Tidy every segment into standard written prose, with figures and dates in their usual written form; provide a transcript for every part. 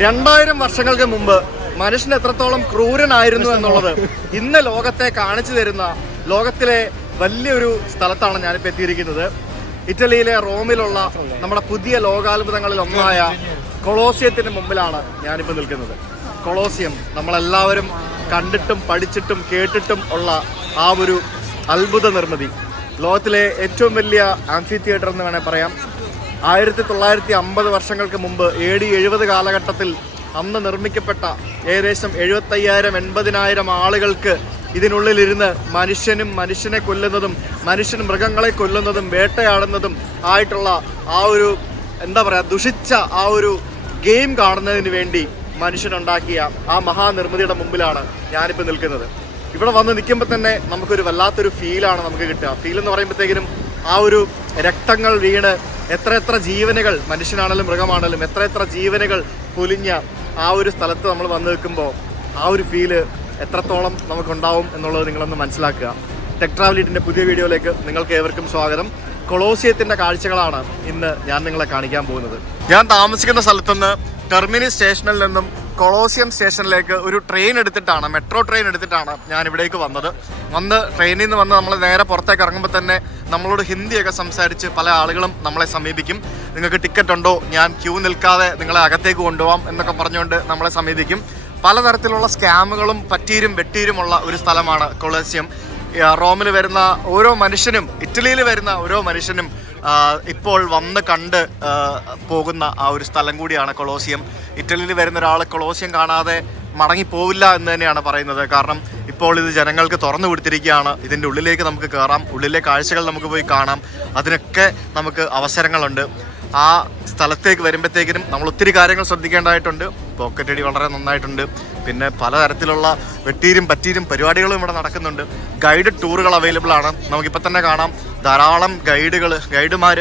2000 വർഷങ്ങൾക്ക് മുമ്പ് മനുഷ്യൻ എത്രത്തോളം ക്രൂരനായിരുന്നു എന്നുള്ളത് ഇന്ന് ലോകത്തെ കാണിച്ചു തരുന്ന ലോകത്തിലെ വലിയൊരു സ്ഥലത്താണ് ഞാനിപ്പോൾ എത്തിയിരിക്കുന്നത്. ഇറ്റലിയിലെ റോമിലുള്ള നമ്മുടെ പുതിയ ലോകാത്ഭുതങ്ങളിൽ ഒന്നായ കൊളോസിയത്തിന് മുമ്പിലാണ് ഞാനിപ്പോൾ നിൽക്കുന്നത്. കൊളോസിയം നമ്മളെല്ലാവരും കണ്ടിട്ടും പഠിച്ചിട്ടും കേട്ടിട്ടും ഉള്ള ആ ഒരു അത്ഭുത നിർമ്മിതി, ലോകത്തിലെ ഏറ്റവും വലിയ ആംഫി തിയേറ്റർ എന്ന് വേണേൽ പറയാം. 1950 വർഷങ്ങൾക്ക് മുമ്പ് AD 70 കാലഘട്ടത്തിൽ അന്ന് നിർമ്മിക്കപ്പെട്ട ഏകദേശം 75,000-80,000 ആളുകൾക്ക് ഇതിനുള്ളിലിരുന്ന് മനുഷ്യനെ കൊല്ലുന്നതും മൃഗങ്ങളെ കൊല്ലുന്നതും വേട്ടയാടുന്നതും ആയിട്ടുള്ള ആ ഒരു ദുഷിച്ച ആ ഒരു ഗെയിം കാണുന്നതിന് വേണ്ടി മനുഷ്യനുണ്ടാക്കിയ ആ മഹാനിർമ്മിതിയുടെ മുമ്പിലാണ് ഞാനിപ്പോൾ നിൽക്കുന്നത്. ഇവിടെ വന്ന് നിൽക്കുമ്പോൾ തന്നെ നമുക്കൊരു വല്ലാത്തൊരു ഫീലാണ് നമുക്ക് കിട്ടുക. ഫീൽ എന്ന് പറയുമ്പോഴത്തേക്കിനും ആ ഒരു രക്തങ്ങൾ വീണ് എത്ര ജീവനുകൾ, മനുഷ്യനാണെങ്കിലും മൃഗമാണെങ്കിലും എത്ര ജീവനുകൾ പൊലിഞ്ഞ ആ ഒരു സ്ഥലത്ത് നമ്മൾ വന്ന് നിൽക്കുമ്പോൾ ആ ഒരു ഫീല് എത്രത്തോളം നമുക്കുണ്ടാവും എന്നുള്ളത് നിങ്ങളൊന്ന് മനസ്സിലാക്കുക. ടെക് ട്രാവലിറ്റിൻ്റെ പുതിയ വീഡിയോയിലേക്ക് നിങ്ങൾക്ക് ഏവർക്കും സ്വാഗതം. കൊളോസിയത്തിൻ്റെ കാഴ്ചകളാണ് ഇന്ന് ഞാൻ നിങ്ങളെ കാണിക്കാൻ പോകുന്നത്. ഞാൻ താമസിക്കുന്ന സ്ഥലത്തുനിന്ന് ടെർമിനി സ്റ്റേഷനിൽ നിന്നും കൊളോസിയം സ്റ്റേഷനിലേക്ക് ഒരു മെട്രോ ട്രെയിൻ എടുത്തിട്ടാണ് ഞാൻ ഇവിടേക്ക് വന്ന് ട്രെയിനിൽ നിന്ന് നമ്മൾ നേരെ പുറത്തേക്ക് ഇറങ്ങുമ്പോൾ തന്നെ നമ്മളോട് ഹിന്ദിയൊക്കെ സംസാരിച്ച് പല ആളുകളും നമ്മളെ സമീപിക്കും. നിങ്ങൾക്ക് ടിക്കറ്റ് ഉണ്ടോ, ഞാൻ ക്യൂ നിൽക്കാതെ നിങ്ങളെ അകത്തേക്ക് കൊണ്ടുപോകാം എന്നൊക്കെ പറഞ്ഞുകൊണ്ട് നമ്മളെ സമീപിക്കും. പലതരത്തിലുള്ള സ്കാമുകളും പറ്റീരും വെട്ടീരുമുള്ള ഒരു സ്ഥലമാണ് കൊളോസിയം. റോമിൽ വരുന്ന ഓരോ മനുഷ്യനും, ഇറ്റലിയിൽ വരുന്ന ഓരോ മനുഷ്യനും ഇപ്പോൾ വന്ന് കണ്ട് പോകുന്ന ആ ഒരു സ്ഥലം കൂടിയാണ് കൊളോസിയം. ഇറ്റലിയിൽ വരുന്ന ഒരാൾ കൊളോസിയം കാണാതെ മടങ്ങിപ്പോവില്ല എന്ന് തന്നെയാണ് പറയുന്നത്. കാരണം ഇപ്പോൾ ഇത് ജനങ്ങൾക്ക് തുറന്നു കൊടുത്തിരിക്കുകയാണ്. ഇതിൻ്റെ ഉള്ളിലേക്ക് നമുക്ക് കയറാം, ഉള്ളിലെ കാഴ്ചകൾ നമുക്ക് പോയി കാണാം. അതിനൊക്കെ നമുക്ക് അവസരങ്ങളുണ്ട്. ആ സ്ഥലത്തേക്ക് വരുമ്പോഴത്തേക്കിനും നമ്മൾ ഒത്തിരി കാര്യങ്ങൾ ശ്രദ്ധിക്കേണ്ടതായിട്ടുണ്ട്. പോക്കറ്റ് അടി വളരെ നന്നായിട്ടുണ്ട്. പിന്നെ പലതരത്തിലുള്ള വെട്ടീരും പറ്റീരും പരിപാടികളും ഇവിടെ നടക്കുന്നുണ്ട്. ഗൈഡഡ് ടൂറുകൾ അവൈലബിൾ ആണ്. നമുക്കിപ്പോൾ തന്നെ കാണാം ധാരാളം ഗൈഡുമാർ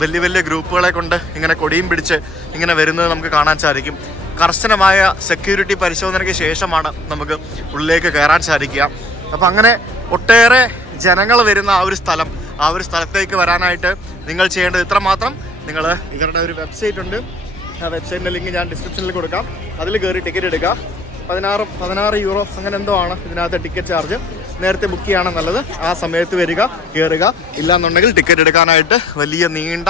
വലിയ ഗ്രൂപ്പുകളെ കൊണ്ട് ഇങ്ങനെ കൊടിയും പിടിച്ച് ഇങ്ങനെ വരുന്നത് നമുക്ക് കാണാൻ സാധിക്കും. കർശനമായ സെക്യൂരിറ്റി പരിശോധനയ്ക്ക് ശേഷമാണ് നമുക്ക് ഉള്ളിലേക്ക് കയറാൻ സാധിക്കുക. അപ്പം അങ്ങനെ ഒട്ടേറെ ജനങ്ങൾ വരുന്ന ആ ഒരു സ്ഥലത്തേക്ക് വരാനായിട്ട് നിങ്ങൾ ചെയ്യേണ്ടത് ഇത്രമാത്രം. നിങ്ങൾ ഇവരുടെ ഒരു വെബ്സൈറ്റ് ഉണ്ട്, ആ വെബ്സൈറ്റിൻ്റെ ലിങ്ക് ഞാൻ ഡിസ്ക്രിപ്ഷനിൽ കൊടുക്കാം. അതിൽ കയറി ടിക്കറ്റ് എടുക്കുക. 16 യൂറോ അങ്ങനെ എന്തോ ആണ് ഇതിനകത്ത് ടിക്കറ്റ് ചാർജ്. നേരത്തെ ബുക്ക് ചെയ്യാണ് നല്ലത്. ആ സമയത്ത് വരിക, കയറുക. ഇല്ലാന്നുണ്ടെങ്കിൽ ടിക്കറ്റ് എടുക്കാനായിട്ട് വലിയ നീണ്ട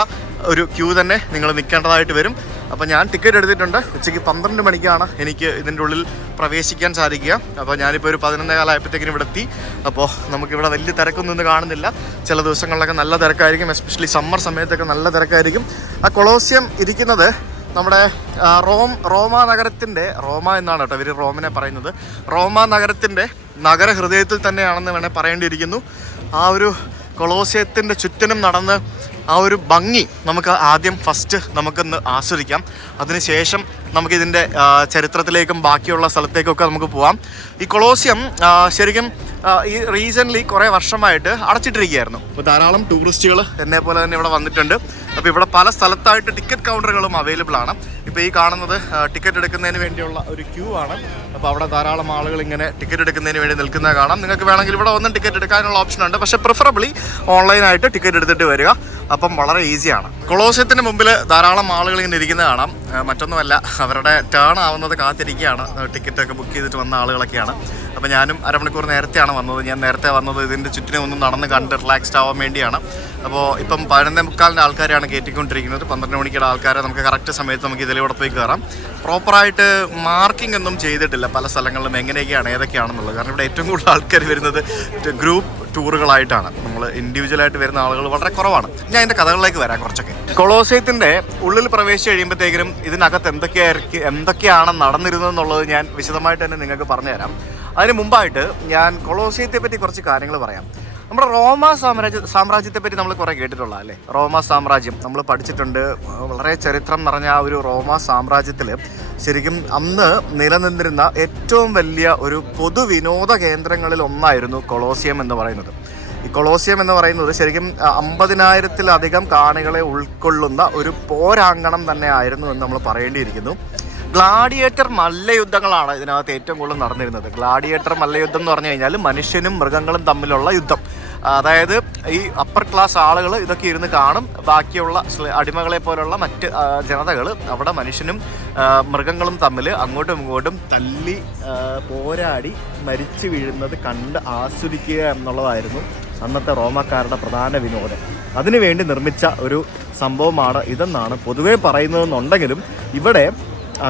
ഒരു ക്യൂ തന്നെ നിങ്ങൾ നിൽക്കേണ്ടതായിട്ട് വരും. അപ്പോൾ ഞാൻ ടിക്കറ്റ് എടുത്തിട്ടുണ്ട്. ഉച്ചയ്ക്ക് 12 മണിക്കാണ് എനിക്ക് ഇതിൻ്റെ ഉള്ളിൽ പ്രവേശിക്കാൻ സാധിക്കുക. അപ്പോൾ ഞാനിപ്പോൾ ഒരു 11 ആയപ്പോഴത്തേക്കിനും ഇവിടെ എത്തി. അപ്പോൾ നമുക്കിവിടെ വലിയ തിരക്കൊന്നും കാണുന്നില്ല. ചില ദിവസങ്ങളിലൊക്കെ നല്ല തിരക്കായിരിക്കും, എസ്പെഷ്യലി സമ്മർ സമയത്തൊക്കെ നല്ല തിരക്കായിരിക്കും. ആ കൊളോസിയം ഇരിക്കുന്നത് നമ്മുടെ റോമ നഗരത്തിൻ്റെ, റോമ എന്നാണ് കേട്ടോ ഇവർ റോമിനെ പറയുന്നത്, റോമ നഗരത്തിൻ്റെ നഗരഹൃദയത്തിൽ തന്നെയാണെന്ന് വേണേൽ പറയേണ്ടിയിരിക്കുന്നു. ആ ഒരു കൊളോസിയത്തിൻ്റെ ചുറ്റിനും നടന്ന് ആ ഒരു ഭംഗി നമുക്ക് ഫസ്റ്റ് നമുക്കൊന്ന് ആസ്വദിക്കാം. അതിനുശേഷം നമുക്കിതിൻ്റെ ചരിത്രത്തിലേക്കും ബാക്കിയുള്ള സ്ഥലത്തേക്കൊക്കെ നമുക്ക് പോവാം. ഈ കൊളോസിയം ശരിക്കും ഈ റീസെൻ്റ്ലി കുറേ വർഷമായിട്ട് അടച്ചിട്ടിരിക്കുകയായിരുന്നു. അപ്പോൾ ധാരാളം ടൂറിസ്റ്റുകൾ എന്നെ പോലെ തന്നെ ഇവിടെ വന്നിട്ടുണ്ട്. അപ്പോൾ ഇവിടെ പല സ്ഥലത്തായിട്ട് ടിക്കറ്റ് കൗണ്ടറുകളും അവൈലബിൾ ആണ്. ഇപ്പോൾ ഈ കാണുന്നത് ടിക്കറ്റ് എടുക്കുന്നതിന് വേണ്ടിയുള്ള ഒരു ക്യൂ ആണ്. അപ്പോൾ അവിടെ ധാരാളം ആളുകൾ ഇങ്ങനെ ടിക്കറ്റ് എടുക്കുന്നതിന് വേണ്ടി നിൽക്കുന്നത് കാണാം. നിങ്ങൾക്ക് വേണമെങ്കിൽ ഇവിടെ വന്ന് ടിക്കറ്റ് എടുക്കാനുള്ള ഓപ്ഷൻ ഉണ്ട്. പക്ഷേ പ്രിഫറബിളി ഓൺലൈനായിട്ട് ടിക്കറ്റ് എടുത്തിട്ട് വരിക. അപ്പം വളരെ ഈസിയാണ്. കൊളോസിയത്തിന് മുമ്പിൽ ധാരാളം ആളുകൾ ഇങ്ങനെ ഇരിക്കുന്നത് കാണാം. മറ്റൊന്നുമല്ല, അവരുടെ ടേൺ ആവുന്നത് കാത്തിരിക്കുകയാണ്. ടിക്കറ്റൊക്കെ ബുക്ക് ചെയ്തിട്ട് വന്ന ആളുകളൊക്കെയാണ്. അപ്പോൾ ഞാനും അരമണിക്കൂർ നേരത്തെയാണ് വന്നത്. ഞാൻ നേരത്തെ വന്നത് ഇതിൻ്റെ ചുറ്റിനും ഒന്നും നടന്ന് കണ്ട് റിലാക്സ്ഡ് ആവാൻ വേണ്ടിയാണ്. അപ്പോൾ ഇപ്പം 11:45 ആൾക്കാരെയാണ് കയറ്റിക്കൊണ്ടിരിക്കുന്നത്. 12 മണിക്കുള്ള ആൾക്കാരെ നമുക്ക് കറക്റ്റ് സമയത്ത് നമുക്ക് ഇതിലൂടെ പോയി കയറാം. പ്രോപ്പറായിട്ട് മാർക്കിംഗ് ഒന്നും ചെയ്തിട്ടില്ല പല സ്ഥലങ്ങളിലും എങ്ങനെയൊക്കെയാണ് ഏതൊക്കെയാണെന്നുള്ളത്. കാരണം ഇവിടെ ഏറ്റവും കൂടുതൽ ആൾക്കാർ വരുന്നത് ഗ്രൂപ്പ് ടൂറുകളായിട്ടാണ്. നമ്മൾ ഇൻഡിവിജ്വലായിട്ട് വരുന്ന ആളുകൾ വളരെ കുറവാണ്. ഞാൻ അതിൻ്റെ കഥകളിലേക്ക് വരാം കുറച്ചൊക്കെ. കൊളോസിയത്തിൻ്റെ ഉള്ളിൽ പ്രവേശിച്ച് കഴിയുമ്പോഴത്തേക്കും ഇതിനകത്ത് എന്തൊക്കെയാണ് നടന്നിരുന്നതെന്നുള്ളത് ഞാൻ വിശദമായിട്ട് തന്നെ നിങ്ങൾക്ക് പറഞ്ഞുതരാം. അതിന് മുമ്പായിട്ട് ഞാൻ കൊളോസിയത്തെ പറ്റി കുറച്ച് കാര്യങ്ങൾ പറയാം. നമ്മുടെ റോമ സാമ്രാജ്യത്തെ പറ്റി നമ്മൾ കുറേ കേട്ടിട്ടുള്ള അല്ലേ? റോമ സാമ്രാജ്യം നമ്മൾ പഠിച്ചിട്ടുണ്ട്. വളരെ ചരിത്രം നിറഞ്ഞ ആ ഒരു റോമ സാമ്രാജ്യത്തിൽ ശരിക്കും അന്ന് നിലനിന്നിരുന്ന ഏറ്റവും വലിയ ഒരു പൊതുവിനോദ കേന്ദ്രങ്ങളിൽ ഒന്നായിരുന്നു കൊളോസിയം എന്ന് പറയുന്നത്. ഈ കൊളോസിയം എന്ന് പറയുന്നത് ശരിക്കും 50,000-ലധികം കാണികളെ ഉൾക്കൊള്ളുന്ന ഒരു പോരാങ്കണം തന്നെ ആയിരുന്നു എന്ന് നമ്മൾ പറയേണ്ടിയിരിക്കുന്നു. ഗ്ലാഡിയേറ്റർ മല്ലയുദ്ധങ്ങളാണ് ഇതിനകത്ത് ഏറ്റവും കൂടുതൽ നടന്നിരുന്നത്. ഗ്ലാഡിയേറ്റർ മല്ലയുദ്ധം എന്ന് പറഞ്ഞു കഴിഞ്ഞാൽ മനുഷ്യനും മൃഗങ്ങളും തമ്മിലുള്ള യുദ്ധം. അതായത് ഈ അപ്പർ ക്ലാസ് ആളുകൾ ഇതൊക്കെ ഇരുന്ന് കാണും, ബാക്കിയുള്ള അടിമകളെ പോലുള്ള മറ്റ് ജനതകൾ അവിടെ മനുഷ്യനും മൃഗങ്ങളും തമ്മിൽ അങ്ങോട്ടും ഇങ്ങോട്ടും തല്ലി പോരാടി മരിച്ചു വീഴുന്നത് കണ്ട് ആസ്വദിക്കുക എന്നുള്ളതായിരുന്നു അന്നത്തെ റോമാക്കാരുടെ പ്രധാന വിനോദം. അതിനുവേണ്ടി നിർമ്മിച്ച ഒരു സംഭവമാണ് ഇതെന്നാണ് പൊതുവേ പറയുന്നതെന്നുണ്ടെങ്കിലും ഇവിടെ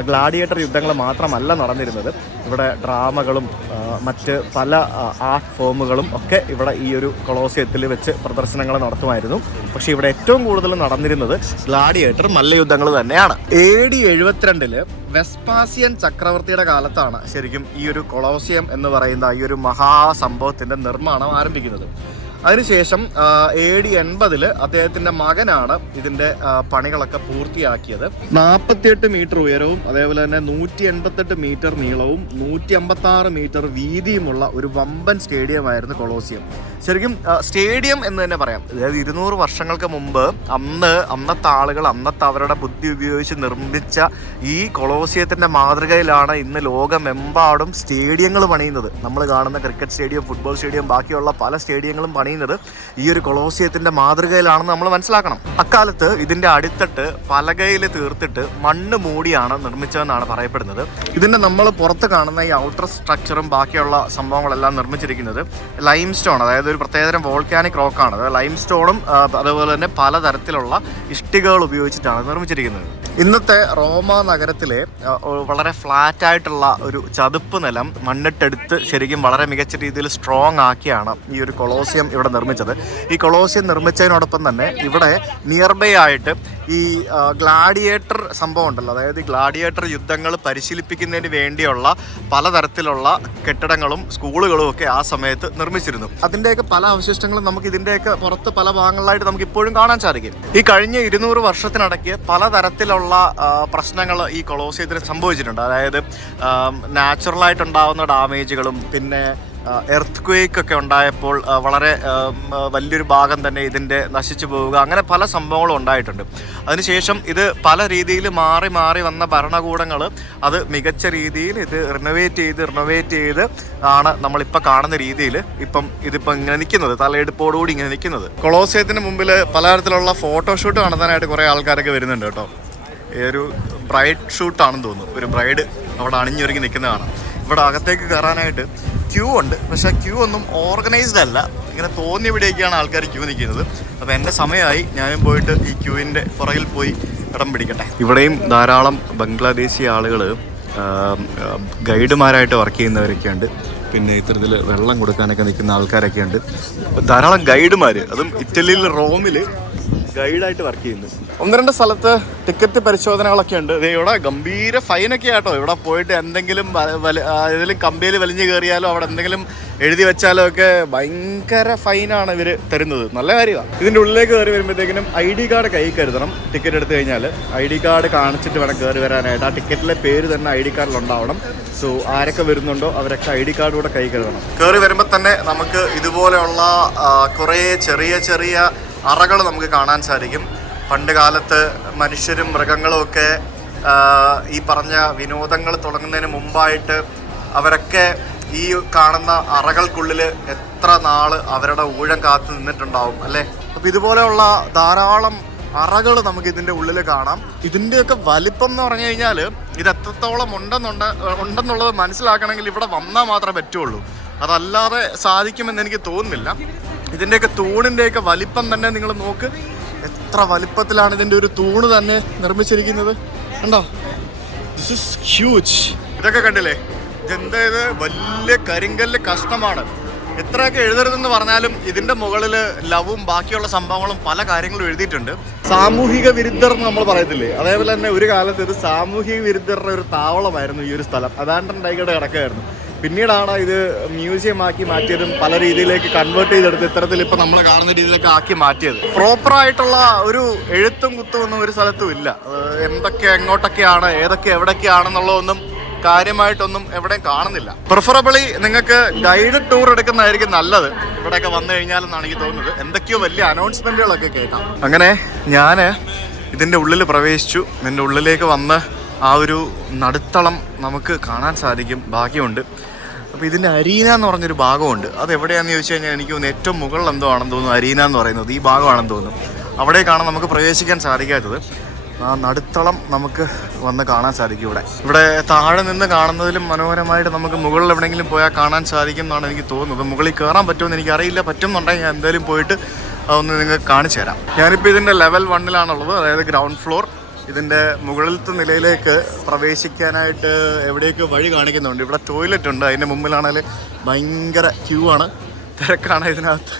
ഗ്ലാഡിയേറ്റർ യുദ്ധങ്ങൾ മാത്രമല്ല നടന്നിരുന്നത്. ഇവിടെ ഡ്രാമകളും മറ്റ് പല ആർട്ട് ഫോമുകളും ഒക്കെ ഇവിടെ ഈ ഒരു കൊളോസിയത്തിൽ വെച്ച് പ്രദർശനങ്ങൾ നടത്തുമായിരുന്നു. പക്ഷേ ഇവിടെ ഏറ്റവും കൂടുതൽ നടന്നിരുന്നത് ഗ്ലാഡിയേറ്റർ മല്ലയുദ്ധങ്ങൾ തന്നെയാണ്. AD 72 വെസ്പാസിയൻ ചക്രവർത്തിയുടെ കാലത്താണ് ശരിക്കും ഈ ഒരു കൊളോസിയം എന്ന് പറയുന്ന ഈ ഒരു മഹാസംഭവത്തിൻ്റെ നിർമ്മാണം ആരംഭിക്കുന്നത്. അതിനുശേഷം AD 80 അദ്ദേഹത്തിൻ്റെ മകനാണ് ഇതിൻ്റെ പണികളൊക്കെ പൂർത്തിയാക്കിയത്. 48 മീറ്റർ ഉയരവും അതേപോലെ തന്നെ 188 മീറ്റർ നീളവും 156 മീറ്റർ വീതിയുമുള്ള ഒരു വമ്പൻ സ്റ്റേഡിയമായിരുന്നു കൊളോസിയം. ശരിക്കും സ്റ്റേഡിയം എന്ന് തന്നെ പറയാം. അതായത് 200 വർഷങ്ങൾക്ക് മുമ്പ് അന്നത്തെ ആളുകൾ അന്നത്തെ അവരുടെ ബുദ്ധി ഉപയോഗിച്ച് നിർമ്മിച്ച ഈ കൊളോസിയത്തിൻ്റെ മാതൃകയിലാണ് ഇന്ന് ലോകമെമ്പാടും സ്റ്റേഡിയങ്ങൾ പണിയുന്നത്. നമ്മൾ കാണുന്ന ക്രിക്കറ്റ് സ്റ്റേഡിയം, ഫുട്ബോൾ സ്റ്റേഡിയം, ബാക്കിയുള്ള പല സ്റ്റേഡിയങ്ങളും പണിയുന്നത് ഈ ഒരു കൊളോസിയത്തിന്റെ മാതൃകയിലാണെന്ന് നമ്മൾ മനസ്സിലാക്കണം. അക്കാലത്ത് ഇതിന്റെ അടിത്തട്ട് പലകയിൽ തീർത്തിട്ട് മണ്ണ് മൂടിയാണ് നിർമ്മിച്ചതെന്നാണ് പറയപ്പെടുന്നത്. ഇതിന്റെ നമ്മൾ പുറത്ത് കാണുന്ന ഈ ഔട്ടർ സ്ട്രക്ചറും ബാക്കിയുള്ള സംഭവങ്ങളെല്ലാം നിർമ്മിച്ചിരിക്കുന്നത് ലൈം സ്റ്റോൺ, അതായത് ഒരു പ്രത്യേകതരം വോൾക്കാനിക് റോക്കാണ്. അതായത് ലൈം സ്റ്റോണും അതുപോലെ തന്നെ പലതരത്തിലുള്ള ഇഷ്ടികകൾ ഉപയോഗിച്ചിട്ടാണ് നിർമ്മിച്ചിരിക്കുന്നത്. ഇന്നത്തെ റോമ നഗരത്തിലെ വളരെ ഫ്ലാറ്റ് ആയിട്ടുള്ള ഒരു ചതുപ്പ് നിലം മണ്ണിട്ടെടുത്ത് ശരിക്കും വളരെ മികച്ച രീതിയിൽ സ്ട്രോങ് ആക്കിയാണ് ഈ ഒരു കൊളോസിയം ഇവിടെ നിർമ്മിച്ചത്. ഈ കൊളോസിയം നിർമ്മിച്ചതിനോടൊപ്പം തന്നെ ഇവിടെ നിയർ ബൈ ആയിട്ട് ഈ ഗ്ലാഡിയേറ്റർ സംഭവം ഉണ്ടല്ലോ, അതായത് ഗ്ലാഡിയേറ്റർ യുദ്ധങ്ങൾ പരിശീലിപ്പിക്കുന്നതിന് വേണ്ടിയുള്ള പലതരത്തിലുള്ള കെട്ടിടങ്ങളും സ്കൂളുകളും ഒക്കെ ആ സമയത്ത് നിർമ്മിച്ചിരുന്നു. അതിൻ്റെയൊക്കെ പല അവശിഷ്ടങ്ങളും നമുക്ക് ഇതിൻ്റെയൊക്കെ പുറത്ത് പല ഭാഗങ്ങളിലായിട്ട് നമുക്ക് ഇപ്പോഴും കാണാൻ സാധിക്കും. ഈ കഴിഞ്ഞ 200 വർഷത്തിനിടയ്ക്ക് പലതരത്തിലുള്ള പ്രശ്നങ്ങൾ ഈ കൊളോസിയത്തിന് സംഭവിച്ചിട്ടുണ്ട്. അതായത് നാച്ചുറലായിട്ടുണ്ടാകുന്ന ഡാമേജുകളും പിന്നെ എർത്ത് ക്വേക്ക് ഒക്കെ ഉണ്ടായപ്പോൾ വളരെ വലിയൊരു ഭാഗം തന്നെ ഇതിൻ്റെ നശിച്ചു പോവുക, അങ്ങനെ പല സംഭവങ്ങളും ഉണ്ടായിട്ടുണ്ട്. അതിനുശേഷം ഇത് പല രീതിയിൽ മാറി മാറി വന്ന ഭരണകൂടങ്ങൾ അത് മികച്ച രീതിയിൽ ഇത് റിനോവേറ്റ് ചെയ്ത് ആണ് നമ്മളിപ്പോൾ കാണുന്ന രീതിയിൽ ഇതിപ്പോൾ ഇങ്ങനെ നിൽക്കുന്നത്, തലയെടുപ്പോടുകൂടി ഇങ്ങനെ നിൽക്കുന്നത്. കൊളോസിയത്തിന് മുമ്പിൽ പലതരത്തിലുള്ള ഫോട്ടോഷൂട്ട് നടത്താനായിട്ട് കുറേ ആൾക്കാരൊക്കെ വരുന്നുണ്ട് കേട്ടോ. ഒരു ബ്രൈഡ് ഷൂട്ടാണെന്ന് തോന്നുന്നു. ഒരു ബ്രൈഡ് അവിടെ അണിഞ്ഞൊരുങ്ങി നിൽക്കുന്നതാണ്. ഇവിടെ അകത്തേക്ക് കയറാനായിട്ട് ക്യൂ ഉണ്ട്, പക്ഷേ ക്യൂ ഒന്നും ഓർഗനൈസ്ഡ് അല്ല. ഇങ്ങനെ തോന്നിയവിടേക്കാണ് ആൾക്കാർ ക്യൂ നിൽക്കുന്നത്. അപ്പോൾ എൻ്റെ സമയമായി, ഞാനും പോയിട്ട് ഈ ക്യൂവിൻ്റെ പുറകിൽ പോയി ഇടം പിടിക്കട്ടെ. ഇവിടെയും ധാരാളം ബംഗ്ലാദേശി ആളുകൾ ഗൈഡുമാരായിട്ട് വർക്ക് ചെയ്യുന്നവരൊക്കെ ഉണ്ട്. പിന്നെ ഇത്തരത്തിൽ വെള്ളം കൊടുക്കാനൊക്കെ നിൽക്കുന്ന ആൾക്കാരൊക്കെ ഉണ്ട്. ധാരാളം ഗൈഡുമാർ, അതും ഇറ്റലിയിൽ റോമിൽ ഗൈഡായിട്ട് വർക്ക് ചെയ്യുന്നു. 1-2 സ്ഥലത്ത് ടിക്കറ്റ് പരിശോധനകളൊക്കെ ഉണ്ട്. ഇവിടെ ഗംഭീര ഫൈനൊക്കെ ആട്ടോ. ഇവിടെ പോയിട്ട് എന്തെങ്കിലും ഏതെങ്കിലും കമ്പിയിൽ വലിഞ്ഞു കയറിയാലോ അവിടെ എന്തെങ്കിലും എഴുതി വെച്ചാലോ ഒക്കെ ഭയങ്കര ഫൈനാണ് ഇവർ തരുന്നത്. നല്ല കാര്യമാണ്. ഇതിൻ്റെ ഉള്ളിലേക്ക് കയറി വരുമ്പോഴത്തേക്കിനും ID കാർഡ് കൈ കരുതണം. ടിക്കറ്റ് എടുത്തു കഴിഞ്ഞാൽ ID കാർഡ് കാണിച്ചിട്ട് വേണം കയറി വരാനായിട്ട്. ആ ടിക്കറ്റിലെ പേര് തന്നെ ID കാർഡിൽ ഉണ്ടാവണം. സോ ആരൊക്കെ വരുന്നുണ്ടോ അവരൊക്കെ ID കാർഡ് കൂടെ കൈ കരുതണം. കയറി വരുമ്പോൾ തന്നെ നമുക്ക് ഇതുപോലെയുള്ള കുറേ ചെറിയ ചെറിയ അറകൾ നമുക്ക് കാണാൻ സാധിക്കും. പണ്ട് കാലത്ത് മനുഷ്യരും മൃഗങ്ങളും ഒക്കെ ഈ പറഞ്ഞ വിനോദങ്ങൾ തുടങ്ങുന്നതിന് മുമ്പായിട്ട് അവരൊക്കെ ഈ കാണുന്ന അറകൾക്കുള്ളിൽ എത്ര നാൾ അവരുടെ ഊഴം കാത്തു നിന്നിട്ടുണ്ടാവും അല്ലേ. അപ്പം ഇതുപോലെയുള്ള ധാരാളം അറകൾ നമുക്ക് ഇതിൻ്റെ ഉള്ളിൽ കാണാം. ഇതിൻ്റെയൊക്കെ വലിപ്പം എന്ന് പറഞ്ഞു കഴിഞ്ഞാൽ ഇത് എത്രത്തോളം ഉണ്ടെന്നുള്ളത് മനസ്സിലാക്കണമെങ്കിൽ ഇവിടെ വന്നാൽ മാത്രമേ പറ്റുള്ളൂ. അതല്ലാതെ സാധിക്കുമെന്ന് എനിക്ക് തോന്നുന്നില്ല. ഇതിൻ്റെയൊക്കെ തൂണിൻ്റെയൊക്കെ വലിപ്പം തന്നെ നിങ്ങൾ നോക്ക്. എത്ര വലിപ്പത്തിലാണ് ഇതിൻ്റെ ഒരു തൂണ് തന്നെ നിർമ്മിച്ചിരിക്കുന്നത്, കണ്ടോ? This is huge. ഇതൊക്കെ കണ്ടില്ലേ? ഇതെന്തായത് വലിയ കരിങ്കല്ല് കഷ്ണമാണ്. എത്രയൊക്കെ എഴുതരുതെന്ന് പറഞ്ഞാലും ഇതിൻ്റെ മുകളിൽ ലവും ബാക്കിയുള്ള സംഭവങ്ങളും പല കാര്യങ്ങളും എഴുതിയിട്ടുണ്ട്. സാമൂഹിക വിരുദ്ധർ എന്ന് നമ്മൾ പറയത്തില്ലേ, അതേപോലെ തന്നെ ഒരു കാലത്ത് ഇത് സാമൂഹിക വിരുദ്ധരുടെ ഒരു താവളമായിരുന്നു ഈ ഒരു സ്ഥലം. അബാൻഡൻഡ് ആയിട്ട് കിടക്കുകയായിരുന്നു. പിന്നീടാണ് ഇത് മ്യൂസിയം ആക്കി മാറ്റിയതും പല രീതിയിലേക്ക് കൺവേർട്ട് ചെയ്തെടുത്ത് ഇത്തരത്തിൽ ഇപ്പം നമ്മൾ കാണുന്ന രീതിയിലേക്ക് ആക്കി മാറ്റിയത്. പ്രോപ്പറായിട്ടുള്ള ഒരു എഴുത്തും കുത്തുമൊന്നും ഒരു സ്ഥലത്തും ഇല്ല. എന്തൊക്കെ എങ്ങോട്ടൊക്കെയാണ് ഏതൊക്കെ എവിടൊക്കെയാണെന്നുള്ളതൊന്നും കാര്യമായിട്ടൊന്നും എവിടെയും കാണുന്നില്ല. പ്രിഫറബിളി നിങ്ങൾക്ക് ഗൈഡഡ് ടൂർ എടുക്കുന്നതായിരിക്കും നല്ലത് ഇവിടെയൊക്കെ വന്നു കഴിഞ്ഞാലെന്നാണ് എനിക്ക് തോന്നുന്നത്. എന്തൊക്കെയോ വലിയ അനൗൺസ്മെൻറ്റുകളൊക്കെ കേൾക്കാം. അങ്ങനെ ഞാൻ ഇതിൻ്റെ ഉള്ളിൽ പ്രവേശിച്ചു. ഇതിൻ്റെ ഉള്ളിലേക്ക് വന്ന് ആ ഒരു നടുത്തളം നമുക്ക് കാണാൻ സാധിക്കും. ഭാഗ്യമുണ്ട്. അപ്പോൾ ഇതിൻ്റെ അരീന എന്ന് പറഞ്ഞൊരു ഭാഗമുണ്ട്. അത് എവിടെയാണെന്ന് ചോദിച്ചു കഴിഞ്ഞാൽ എനിക്ക് തോന്നുന്നു ഏറ്റവും മുകളിൽ എന്തോ ആണെന്ന് തോന്നുന്നു. അരീന എന്ന് പറയുന്നത് ഈ ഭാഗമാണെന്ന് തോന്നുന്നു. അവിടേക്കാണ് നമുക്ക് പ്രവേശിക്കാൻ സാധിക്കാത്തത്. ആ നടുത്തളം നമുക്ക് വന്ന് കാണാൻ സാധിക്കും. ഇവിടെ താഴെ നിന്ന് കാണുന്നതിലും മനോഹരമായിട്ട് നമുക്ക് മുകളിൽ എവിടെയെങ്കിലും പോയാൽ കാണാൻ സാധിക്കും എന്നാണ് എനിക്ക് തോന്നുന്നത്. മുകളിൽ കയറാൻ പറ്റുമെന്ന് എനിക്കറിയില്ല. പറ്റുമെന്നുണ്ടെങ്കിൽ ഞാൻ എന്തായാലും പോയിട്ട് അതൊന്ന് നിങ്ങൾക്ക് കാണിച്ചു തരാം. ഞാനിപ്പോൾ ഇതിൻ്റെ ലെവൽ 1-ലാണുള്ളത്, അതായത് ഗ്രൗണ്ട് ഫ്ലോർ. ഇതിൻ്റെ മുകളിലത്തെ നിലയിലേക്ക് പ്രവേശിക്കാനായിട്ട് എവിടെയൊക്കെ വഴി കാണിക്കുന്നുണ്ട്. ഇവിടെ ടോയ്ലറ്റ് ഉണ്ട്. അതിൻ്റെ മുമ്പിലാണെങ്കിൽ ഭയങ്കര ക്യൂ ആണ്, തിരക്കാണ് ഇതിനകത്ത്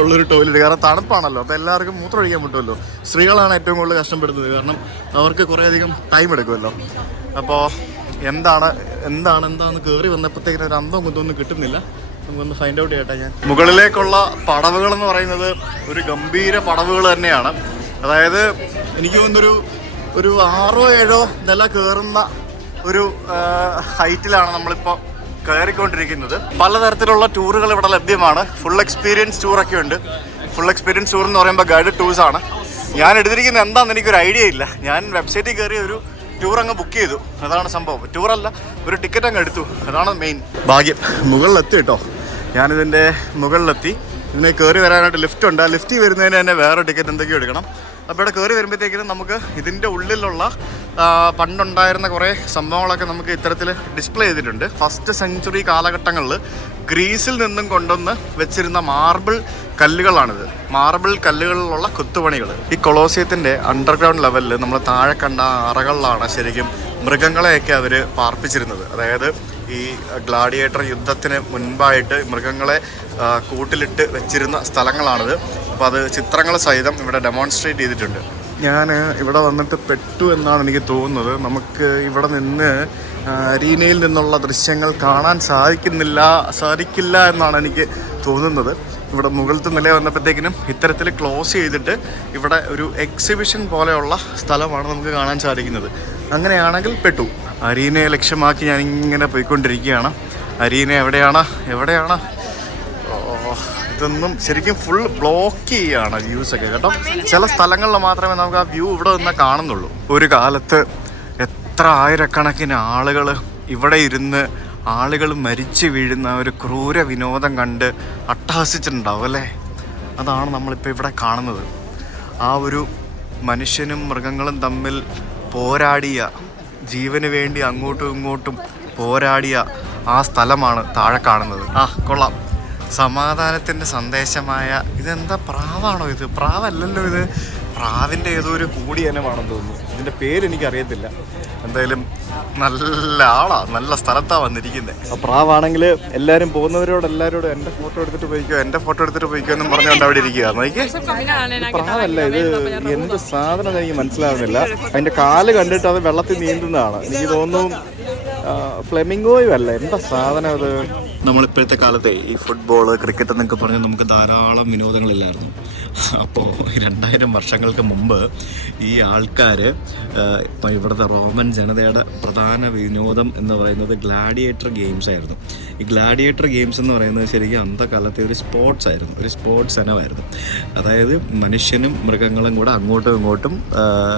ഉള്ളൊരു ടോയ്ലറ്റ്. കാരണം തണുപ്പാണല്ലോ, അപ്പോൾ എല്ലാവർക്കും മൂത്രമൊഴിക്കാൻ പറ്റുമല്ലോ. സ്ത്രീകളാണ് ഏറ്റവും കൂടുതൽ കഷ്ടപ്പെടുന്നത്, കാരണം അവർക്ക് കുറേയധികം ടൈം എടുക്കുമല്ലോ. അപ്പോൾ എന്താണെന്ന് കയറി വന്നപ്പോഴത്തേക്കിനും ഒരു അന്തം ഇതൊന്നും കിട്ടുന്നില്ല. നമുക്കൊന്ന് ഫൈൻഡ് ഔട്ട് ചെയ്യട്ടെ. ഞാൻ മുകളിലേക്കുള്ള പടവുകൾ എന്ന് പറയുന്നത് ഒരു ഗംഭീര പടവുകൾ തന്നെയാണ്. അതായത് എനിക്ക് തോന്നുന്നൊരു 6-7 നില കയറുന്ന ഒരു ഹൈറ്റിലാണ് നമ്മളിപ്പോൾ കയറിക്കൊണ്ടിരിക്കുന്നത്. പലതരത്തിലുള്ള ടൂറുകൾ ഇവിടെ ലഭ്യമാണ്. ഫുൾ എക്സ്പീരിയൻസ് ടൂറൊക്കെ ഉണ്ട്. ഫുൾ എക്സ്പീരിയൻസ് ടൂർ എന്ന് പറയുമ്പോൾ ഗൈഡഡ് ടൂർസാണ്. ഞാൻ എടുത്തിരിക്കുന്നത് എന്താണെന്ന് എനിക്കൊരു ഐഡിയ ഇല്ല. ഞാൻ വെബ്സൈറ്റിൽ കയറി ഒരു ടൂർ അങ്ങ് ബുക്ക് ചെയ്തു, അതാണ് സംഭവം. ടൂറല്ല, ഒരു ടിക്കറ്റ് അങ്ങ് എടുത്തു, അതാണ് മെയിൻ. ഭാഗ്യം. മുകളിലെത്തി കേട്ടോ. ഞാനിതിൻ്റെ മുകളിലെത്തി. ഇതിനെ കയറി വരാനായിട്ട് ലിഫ്റ്റ് ഉണ്ട്. ആ ലിഫ്റ്റിൽ വരുന്നതിന് തന്നെ വേറെ ടിക്കറ്റ് എന്തൊക്കെയോ എടുക്കണം. അപ്പോൾ ഇവിടെ കയറി വരുമ്പോഴത്തേക്കിനും നമുക്ക് ഇതിൻ്റെ ഉള്ളിലുള്ള പണ്ടുണ്ടായിരുന്ന കുറേ സംഭവങ്ങളൊക്കെ നമുക്ക് ഇത്തരത്തിൽ ഡിസ്പ്ലേ ചെയ്തിട്ടുണ്ട്. ഫസ്റ്റ് സെഞ്ച്വറി കാലഘട്ടങ്ങളിൽ ഗ്രീസിൽ നിന്നും കൊണ്ടുവന്ന് വെച്ചിരുന്ന മാർബിൾ കല്ലുകളാണിത്. മാർബിൾ കല്ലുകളിലുള്ള കൊത്തുപണികൾ. ഈ കൊളോസിയത്തിൻ്റെ അണ്ടർഗ്രൗണ്ട് ലെവലിൽ നമ്മൾ താഴെ കണ്ട അറകളിലാണ് ശരിക്കും മൃഗങ്ങളെയൊക്കെ അവർ പാർപ്പിച്ചിരുന്നത്. അതായത് ഈ ഗ്ലാഡിയേറ്റർ യുദ്ധത്തിന് മുൻപായിട്ട് മൃഗങ്ങളെ കൂട്ടിലിട്ട് വെച്ചിരുന്ന സ്ഥലങ്ങളാണിത്. അപ്പോൾ അത് ചിത്രങ്ങൾ സഹിതം ഇവിടെ ഡെമോൺസ്ട്രേറ്റ് ചെയ്തിട്ടുണ്ട്. ഞാൻ ഇവിടെ വന്നിട്ട് പെട്ടു എന്നാണ് എനിക്ക് തോന്നുന്നത്. നമുക്ക് ഇവിടെ നിന്ന് അരീനയിൽ നിന്നുള്ള ദൃശ്യങ്ങൾ കാണാൻ സാധിക്കില്ല എന്നാണ് എനിക്ക് തോന്നുന്നത്. ഇവിടെ മുകളിലത്തെ നില വന്നപ്പോഴത്തേക്കിനും ഇത്തരത്തിൽ ക്ലോസ് ചെയ്തിട്ട് ഇവിടെ ഒരു എക്സിബിഷൻ പോലെയുള്ള സ്ഥലമാണ് നമുക്ക് കാണാൻ സാധിക്കുന്നത്. അങ്ങനെയാണെങ്കിൽ പെട്ടു. അരീനയെ ലക്ഷ്യമാക്കി ഞാനിങ്ങനെ പോയിക്കൊണ്ടിരിക്കുകയാണ്. അരീന എവിടെയാണ് ഇതൊന്നും ശരിക്കും ഫുൾ ബ്ലോക്ക് ചെയ്യുകയാണ് വ്യൂസൊക്കെ കേട്ടോ. ചില സ്ഥലങ്ങളിൽ മാത്രമേ നമുക്ക് ആ വ്യൂ ഇവിടെ നിന്ന് കാണുന്നുള്ളൂ. ഒരു കാലത്ത് എത്ര ആയിരക്കണക്കിന് ആളുകൾ ഇവിടെ ഇരുന്ന് ആളുകൾ മരിച്ചു വീഴുന്ന ഒരു ക്രൂര വിനോദം കണ്ട് അട്ടഹസിച്ചിട്ടുണ്ടാവും അല്ലേ? അതാണ് നമ്മളിപ്പോൾ ഇവിടെ കാണുന്നത്. ആ ഒരു മനുഷ്യനും മൃഗങ്ങളും തമ്മിൽ പോരാടിയ, ജീവന് വേണ്ടി അങ്ങോട്ടും ഇങ്ങോട്ടും പോരാടിയ ആ സ്ഥലമാണ് താഴെ കാണുന്നത്. കൊള്ളാം. സമാധാനത്തിൻ്റെ സന്ദേശമായ ഇതെന്താ പ്രാവാണോ? ഇത് പ്രാവല്ലല്ലോ, ഇത് പ്രാവിൻ്റെ ഏതോ ഒരു കൂടിയനമാണെന്ന് തോന്നുന്നു. ഇതിൻ്റെ പേരെനിക്കറിയത്തില്ല. എന്തായാലും നല്ല ആളാണ്, നല്ല സ്ഥലത്താണ് വന്നിരിക്കുന്നത്. ആ പ്രാവാണെങ്കിൽ എല്ലാവരും പോകുന്നവരോട് എല്ലാവരോടും എൻ്റെ ഫോട്ടോ എടുത്തിട്ട് പോയിക്കോ എന്നും പറഞ്ഞുകൊണ്ട് അവിടെ ഇരിക്കുക. നോക്കിയേ, പ്രാവല്ല ഇത്. എന്ത് സാധനം എനിക്ക് മനസ്സിലാവുന്നില്ല. അതിൻ്റെ കാല് കണ്ടിട്ട് അത് വെള്ളത്തിൽ നീന്തുന്നതാണ്. എനിക്ക് തോന്നുന്നു ഫ്ലെമിംഗോയും അല്ല, എന്താ സാധനം അത്. നമ്മളിപ്പോഴത്തെ കാലത്തെ ഈ ഫുട്ബോൾ, ക്രിക്കറ്റ് എന്നൊക്കെ പറഞ്ഞ് നമുക്ക് ധാരാളം വിനോദങ്ങളില്ലായിരുന്നു. അപ്പോൾ 2000 വർഷങ്ങൾക്ക് മുമ്പ് ഈ ആൾക്കാർ ഇപ്പോൾ ഇവിടുത്തെ റോമൻ ജനതയുടെ പ്രധാന വിനോദം എന്ന് പറയുന്നത് ഗ്ലാഡിയേറ്റർ ഗെയിംസ് ആയിരുന്നു. ഈ ഗ്ലാഡിയേറ്റർ ഗെയിംസ് എന്ന് പറയുന്നത് ശരിക്കും അന്നത്തെ ഒരു സ്പോർട്സ് ആയിരുന്നു, ഒരു സ്പോർട്സ് ഇനമായിരുന്നു. അതായത് മനുഷ്യനും മൃഗങ്ങളും കൂടെ അങ്ങോട്ടും ഇങ്ങോട്ടും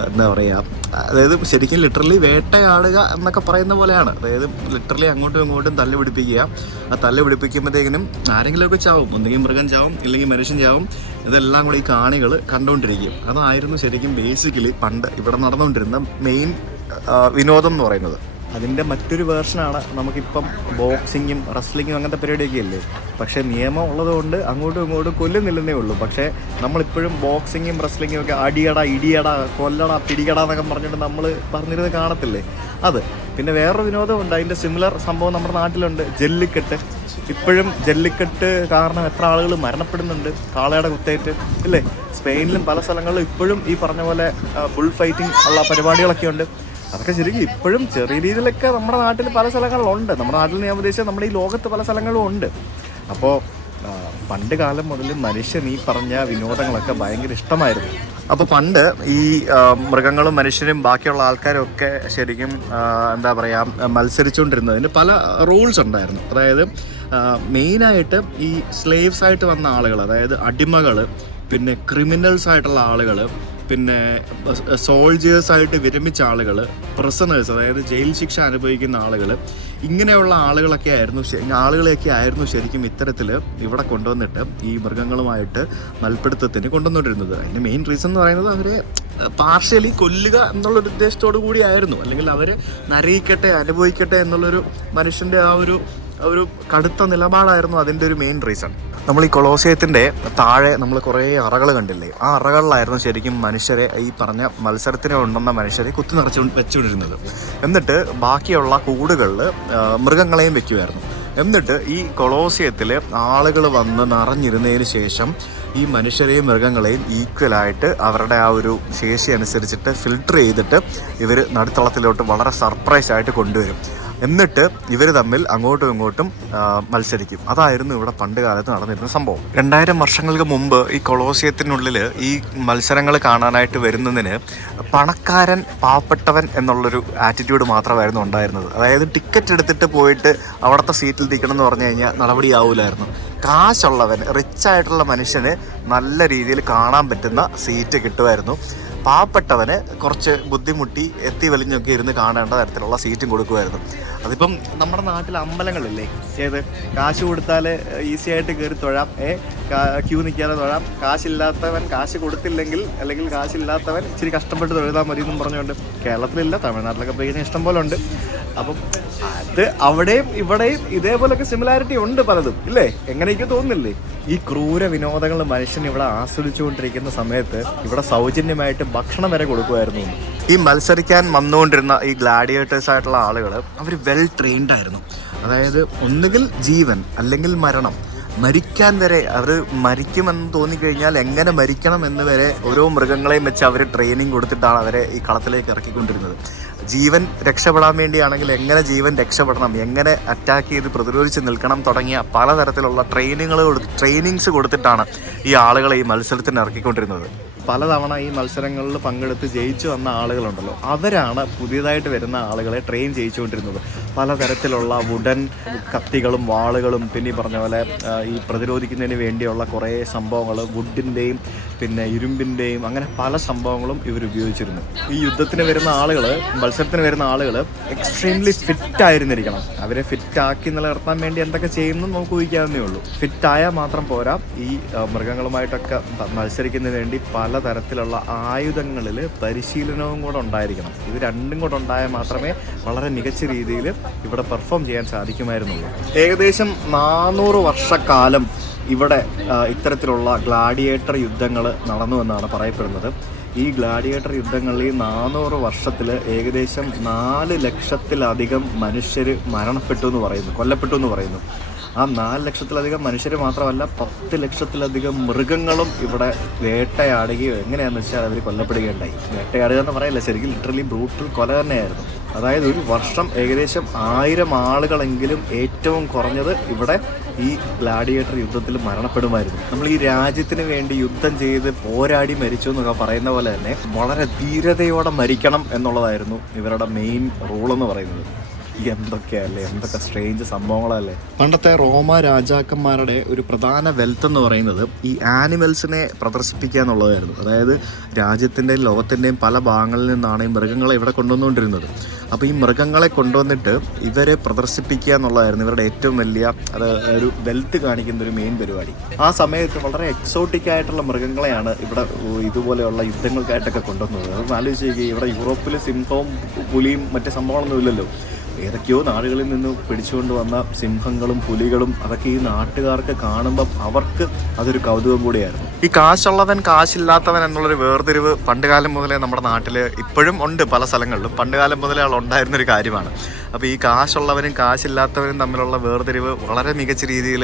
എന്താ പറയുക, അതായത് ശരിക്കും ലിറ്ററലി വേട്ടയാടുക എന്നൊക്കെ പറയുന്ന പോലെയാണ്. അതായത് ലിറ്ററലി അങ്ങോട്ടും ഇങ്ങോട്ടും തല്ല് പിടിപ്പിക്കുക. ആ തല്ല് പിടിപ്പിക്കുമ്പോഴത്തേക്കിനും ആരെങ്കിലുമൊക്കെ ചാവും, ഒന്നുകിൽ മൃഗം ചാവും, ഇല്ലെങ്കിൽ മനുഷ്യൻ ചാവും. ഇതെല്ലാം കൂടി ഈ കാണികൾ കണ്ടുകൊണ്ടിരിക്കും. അതായിരുന്നു ശരിക്കും ബേസിക്കലി പണ്ട് ഇവിടെ നടന്നുകൊണ്ടിരുന്ന മെയിൻ വിനോദം എന്ന് പറയുന്നത്. അതിൻ്റെ മറ്റൊരു വേർഷനാണ് നമുക്കിപ്പം ബോക്സിങ്ങും റെസ്ലിങ്ങും അങ്ങനത്തെ പരിപാടിയൊക്കെ അല്ലേ. പക്ഷേ നിയമം ഉള്ളതുകൊണ്ട് അങ്ങോട്ടും ഇങ്ങോട്ടും കൊല്ലുന്നില്ലെന്നേ ഉള്ളൂ. പക്ഷേ നമ്മളിപ്പോഴും ബോക്സിങ്ങും റെസ്ലിങ്ങും ഒക്കെ അടിയട, ഇടിയട, കൊല്ലട, പിടികട എന്നൊക്കെ പറഞ്ഞിട്ട് നമ്മൾ പറഞ്ഞിരുന്ന് കാണത്തില്ലേ അത്. പിന്നെ വേറൊരു വിനോദമുണ്ട്, അതിൻ്റെ സിമിലർ സംഭവം നമ്മുടെ നാട്ടിലുണ്ട്, ജല്ലിക്കെട്ട്. ഇപ്പോഴും ജല്ലിക്കെട്ട് കാരണം എത്ര ആളുകൾ മരണപ്പെടുന്നുണ്ട് കാളയുടെ കുത്തേറ്റ് ഇല്ലേ. സ്പെയിനിലും പല സ്ഥലങ്ങളിലും ഇപ്പോഴും ഈ പറഞ്ഞ പോലെ ബുൾ ഫൈറ്റിംഗ് ഉള്ള പരിപാടികളൊക്കെ ഉണ്ട്. അതൊക്കെ ശരിക്കും ഇപ്പോഴും ചെറിയ രീതിയിലൊക്കെ നമ്മുടെ നാട്ടിൽ പല സ്ഥലങ്ങളിലുണ്ട്. നമ്മുടെ നാട്ടിൽ ഞാൻ ഉദ്ദേശിച്ചത് നമ്മുടെ ഈ ലോകത്ത് പല സ്ഥലങ്ങളും ഉണ്ട്. അപ്പോൾ പണ്ട് കാലം മുതൽ മനുഷ്യൻ ഈ പറഞ്ഞ വിനോദങ്ങളൊക്കെ ഭയങ്കര ഇഷ്ടമായിരുന്നു. അപ്പോൾ പണ്ട് ഈ മൃഗങ്ങളും മനുഷ്യരും ബാക്കിയുള്ള ആൾക്കാരും ഒക്കെ ശരിക്കും എന്താ പറയുക മത്സരിച്ചുകൊണ്ടിരുന്നതിന് പല റൂൾസ് ഉണ്ടായിരുന്നു. അതായത് മെയിനായിട്ട് ഈ സ്ലേവ്സ് ആയിട്ട് വന്ന ആളുകൾ, അതായത് അടിമകൾ, പിന്നെ ക്രിമിനൽസ് ആയിട്ടുള്ള ആളുകൾ, പിന്നെ സോൾജേഴ്സായിട്ട് വിരമിച്ച ആളുകൾ, പ്രിസണേഴ്സ് അതായത് ജയിൽ ശിക്ഷ അനുഭവിക്കുന്ന ആളുകൾ, ഇങ്ങനെയുള്ള ആളുകളെയൊക്കെ ആയിരുന്നു ശരിക്കും ഇത്തരത്തിൽ ഇവിടെ കൊണ്ടുവന്നിട്ട് ഈ മൃഗങ്ങളുമായിട്ട് മൽപ്പിടുത്തത്തിന് കൊണ്ടുവന്നുകൊണ്ടിരുന്നത്. അതിൻ്റെ മെയിൻ റീസൺ എന്ന് പറയുന്നത് അവരെ പാർഷ്യലി കൊല്ലുക എന്നുള്ളൊരു ഉദ്ദേശത്തോടു കൂടിയായിരുന്നു, അല്ലെങ്കിൽ അവരെ നരയിക്കട്ടെ, അനുഭവിക്കട്ടെ എന്നുള്ളൊരു മനുഷ്യൻ്റെ ആ ഒരു കടുത്ത നിലപാടായിരുന്നു അതിൻ്റെ ഒരു മെയിൻ റീസൺ. നമ്മൾ ഈ കൊളോസിയത്തിൻ്റെ താഴെ നമ്മൾ കുറേ അറകൾ കണ്ടില്ലേ, ആ അറകളിലായിരുന്നു ശരിക്കും മനുഷ്യരെ, ഈ പറഞ്ഞ മത്സരത്തിന് കൊണ്ടുവന്ന മനുഷ്യരെ കുത്തി നിറച്ച് വെച്ചുകൊണ്ടിരുന്നത്. എന്നിട്ട് ബാക്കിയുള്ള കൂടുകളിൽ മൃഗങ്ങളെയും വെക്കുമായിരുന്നു. എന്നിട്ട് ഈ കൊളോസിയത്തിൽ ആളുകൾ വന്ന് നിറഞ്ഞിരുന്നതിന് ശേഷം ഈ മനുഷ്യരെയും മൃഗങ്ങളെയും ഈക്വലായിട്ട് അവരുടെ ആ ഒരു ശേഷി അനുസരിച്ചിട്ട് ഫിൽട്ടർ ചെയ്തിട്ട് ഇവർ നടുത്തളത്തിലോട്ട് വളരെ സർപ്രൈസായിട്ട് കൊണ്ടുവരും. എന്നിട്ട് ഇവർ തമ്മിൽ അങ്ങോട്ടും ഇങ്ങോട്ടും മത്സരിക്കും. അതായിരുന്നു ഇവിടെ പണ്ട് കാലത്ത് നടന്നിരുന്ന സംഭവം. 2000 വർഷങ്ങൾക്ക് മുമ്പ് ഈ കൊളോസിയത്തിനുള്ളിൽ ഈ മത്സരങ്ങൾ കാണാനായിട്ട് വരുന്നതിന് പണക്കാരൻ പാവപ്പെട്ടവൻ എന്നുള്ളൊരു ആറ്റിറ്റ്യൂഡ് മാത്രമായിരുന്നു ഉണ്ടായിരുന്നത്. അതായത് ടിക്കറ്റ് എടുത്തിട്ട് പോയിട്ട് അവിടുത്തെ സീറ്റിൽ ഇരിക്കണം എന്ന് പറഞ്ഞു കഴിഞ്ഞാൽ നടപടിയാവൂലായിരുന്നു. കാശുള്ളവൻ, റിച്ചായിട്ടുള്ള മനുഷ്യന് നല്ല രീതിയിൽ കാണാൻ പറ്റുന്ന സീറ്റ് കിട്ടുമായിരുന്നു. പാവപ്പെട്ടവന് കുറച്ച് ബുദ്ധിമുട്ടി എത്തി വലിഞ്ഞൊക്കെ ഇരുന്ന് കാണേണ്ട തരത്തിലുള്ള സീറ്റും കൊടുക്കുമായിരുന്നു. അതിപ്പം നമ്മുടെ നാട്ടിൽ അമ്പലങ്ങളില്ലേ, ഏത് കാശ് കൊടുത്താൽ ഈസി ആയിട്ട് കയറി തൊഴാം, ക്യൂ നിൽക്കാതെ തൊഴാം, കാശില്ലാത്തവൻ കാശ് കൊടുത്തില്ലെങ്കിൽ, അല്ലെങ്കിൽ കാശില്ലാത്തവൻ ഇച്ചിരി കഷ്ടപ്പെട്ട് തൊഴുതാൽ മതി എന്നും പറഞ്ഞുകൊണ്ട്. കേരളത്തിലില്ല, തമിഴ്നാട്ടിലൊക്കെ പോയി കഴിഞ്ഞാൽ ഇഷ്ടം പോലെ ഉണ്ട്. അപ്പം അത് അവിടെയും ഇവിടെയും ഇതേപോലൊക്കെ സിമിലാരിറ്റി ഉണ്ട് പലതും, ഇല്ലേ? എങ്ങനെയൊക്കെ തോന്നുന്നില്ലേ? ഈ ക്രൂര വിനോദങ്ങൾ മനുഷ്യൻ ഇവിടെ ആസ്വദിച്ചുകൊണ്ടിരിക്കുന്ന സമയത്ത് ഇവിടെ സൗജന്യമായിട്ട് ഭക്ഷണം വരെ കൊടുക്കുമായിരുന്നു. ഈ മത്സരിക്കാൻ വന്നുകൊണ്ടിരുന്ന ഈ ഗ്ലാഡിയേറ്റേഴ്സ് ആയിട്ടുള്ള ആളുകൾ അവർ വെൽ ട്രെയിൻഡ് ആയിരുന്നു. അതായത് ഒന്നുകിൽ ജീവൻ അല്ലെങ്കിൽ മരണം, മരിക്കാൻ വരെ അവർ മരിക്കുമെന്ന് തോന്നിക്കഴിഞ്ഞാൽ എങ്ങനെ മരിക്കണം എന്ന് വരെ ഓരോ മൃഗങ്ങളെയും വെച്ച് അവർ ട്രെയിനിങ് കൊടുത്തിട്ടാണ് അവരെ ഈ കളത്തിലേക്ക് ഇറക്കിക്കൊണ്ടിരുന്നത്. ജീവൻ രക്ഷപ്പെടാൻ വേണ്ടിയാണെങ്കിൽ എങ്ങനെ ജീവൻ രക്ഷപ്പെടണം, എങ്ങനെ അറ്റാക്ക് ചെയ്ത് പ്രതിരോധിച്ച് നിൽക്കണം തുടങ്ങിയ പലതരത്തിലുള്ള ട്രെയിനിങ്സ് കൊടുത്തിട്ടാണ് ഈ ആളുകളെ ഈ മത്സരത്തിന് ഇറക്കിക്കൊണ്ടിരുന്നത്. പലതവണ ഈ മത്സരങ്ങളിൽ പങ്കെടുത്ത് ജയിച്ചു വന്ന ആളുകളുണ്ടല്ലോ, അവരാണ് പുതിയതായിട്ട് വരുന്ന ആളുകളെ ട്രെയിൻ ചെയ്യിച്ചുകൊണ്ടിരുന്നത്. പലതരത്തിലുള്ള വുഡൻ കത്തികളും വാളുകളും പിന്നെ ഈ പറഞ്ഞ പോലെ ഈ പ്രതിരോധിക്കുന്നതിന് വേണ്ടിയുള്ള കുറേ സംഭവങ്ങൾ, വുഡിൻ്റെയും പിന്നെ ഇരുമ്പിൻ്റെയും, അങ്ങനെ പല സംഭവങ്ങളും ഇവർ ഉപയോഗിച്ചിരുന്നു. ഈ യുദ്ധത്തിന് വരുന്ന ആളുകൾ, മത്സരത്തിന് വരുന്ന ആളുകൾ എക്സ്ട്രീംലി ഫിറ്റായിരുന്നിരിക്കണം. അവരെ ഫിറ്റാക്കി നിലനിർത്താൻ വേണ്ടി എന്തൊക്കെ ചെയ്യുന്നു നമുക്ക് ഊഹിക്കാവുന്നേ ഉള്ളൂ. ഫിറ്റായാൽ മാത്രം പോരാ, ഈ മൃഗങ്ങളുമായിട്ടൊക്കെ മത്സരിക്കുന്നതിന് വേണ്ടി പലതരത്തിലുള്ള ആയുധങ്ങളിൽ പരിശീലനവും കൂടെ ഉണ്ടായിരിക്കണം. ഇത് രണ്ടും കൂടെ ഉണ്ടായാൽ മാത്രമേ വളരെ മികച്ച രീതിയിൽ ഇവിടെ പെർഫോം ചെയ്യാൻ സാധിക്കുമായിരുന്നുള്ളൂ. ഏകദേശം 400 വർഷക്കാലം ഇവിടെ ഇത്തരത്തിലുള്ള ഗ്ലാഡിയേറ്റർ യുദ്ധങ്ങൾ നടന്നുവെന്നാണ് പറയപ്പെടുന്നത്. ഈ ഗ്ലാഡിയേറ്റർ യുദ്ധങ്ങളിൽ 400 വർഷത്തിൽ ഏകദേശം 4 ലക്ഷത്തിലധികം മനുഷ്യർ കൊല്ലപ്പെട്ടു എന്ന് പറയുന്നു. ആ 4 ലക്ഷത്തിലധികം മനുഷ്യർ മാത്രമല്ല, 10 ലക്ഷത്തിലധികം മൃഗങ്ങളും ഇവിടെ വേട്ടയാടുകയോ എങ്ങനെയാണെന്ന് വെച്ചാൽ അവർ കൊല്ലപ്പെടുകയുണ്ടായി. വേട്ടയാടുക എന്ന് പറയില്ല, ശരിക്കും ലിറ്ററലി ബ്രൂട്ടൽ കൊല തന്നെയായിരുന്നു. അതായത് ഒരു വർഷം ഏകദേശം 1000 ആളുകളെങ്കിലും ഏറ്റവും കുറഞ്ഞത് ഇവിടെ ഈ ഗ്ലാഡിയേറ്റർ യുദ്ധത്തിൽ മരണപ്പെടുമായിരുന്നു. നമ്മൾ ഈ രാജ്യത്തിന് വേണ്ടി യുദ്ധം ചെയ്ത് പോരാടി മരിച്ചു എന്നൊക്കെ പറയുന്ന പോലെ തന്നെ വളരെ ധീരതയോടെ മരിക്കണം എന്നുള്ളതായിരുന്നു ഇവരുടെ മെയിൻ റൂളെന്ന് പറയുന്നത്. എന്തൊക്കെ സ്ട്രേഞ്ച് സംഭവങ്ങളല്ലേ. പണ്ടത്തെ റോമ രാജാക്കന്മാരുടെ ഒരു പ്രധാന വെൽത്ത് എന്ന് പറയുന്നത് ഈ ആനിമൽസിനെ പ്രദർശിപ്പിക്കുക എന്നുള്ളതായിരുന്നു. അതായത് രാജ്യത്തിൻ്റെയും ലോകത്തിൻ്റെയും പല ഭാഗങ്ങളിൽ നിന്നാണ് ഈ മൃഗങ്ങളെ ഇവിടെ കൊണ്ടുവന്നുകൊണ്ടിരുന്നത്. അപ്പോൾ ഈ മൃഗങ്ങളെ കൊണ്ടുവന്നിട്ട് ഇവരെ പ്രദർശിപ്പിക്കുക എന്നുള്ളതായിരുന്നു ഇവരുടെ ഏറ്റവും വലിയ ഒരു വെൽത്ത് കാണിക്കുന്ന ഒരു മെയിൻ പരിപാടി. ആ സമയത്ത് വളരെ എക്സോട്ടിക് ആയിട്ടുള്ള മൃഗങ്ങളെയാണ് ഇവിടെ ഇതുപോലെയുള്ള യുദ്ധങ്ങൾക്കായിട്ടൊക്കെ കൊണ്ടുവന്നത്. അതൊന്ന് ആലോചിച്ച്, ഇവിടെ യൂറോപ്പിൽ സിംഹവും പുലിയും മറ്റ് സംഭവങ്ങളൊന്നും ഇല്ലല്ലോ. ഏതൊക്കെയോ നാടുകളിൽ നിന്ന് പിടിച്ചുകൊണ്ട് വന്ന സിംഹങ്ങളും പുലികളും അതൊക്കെ ഈ നാട്ടുകാർക്ക് കാണുമ്പം അവർക്ക് അതൊരു കൗതുകം കൂടിയായിരുന്നു. ഈ കാശുള്ളവൻ കാശില്ലാത്തവൻ എന്നുള്ളൊരു വേർതിരിവ് പണ്ടുകാലം മുതലേ നമ്മുടെ നാട്ടിൽ ഇപ്പോഴും ഉണ്ട്, പല സ്ഥലങ്ങളിലും പണ്ടുകാലം മുതലേ ഉണ്ടായിരുന്നൊരു കാര്യമാണ്. അപ്പോൾ ഈ കാശുള്ളവനും കാശില്ലാത്തവനും തമ്മിലുള്ള വേർതിരിവ് വളരെ മികച്ച രീതിയിൽ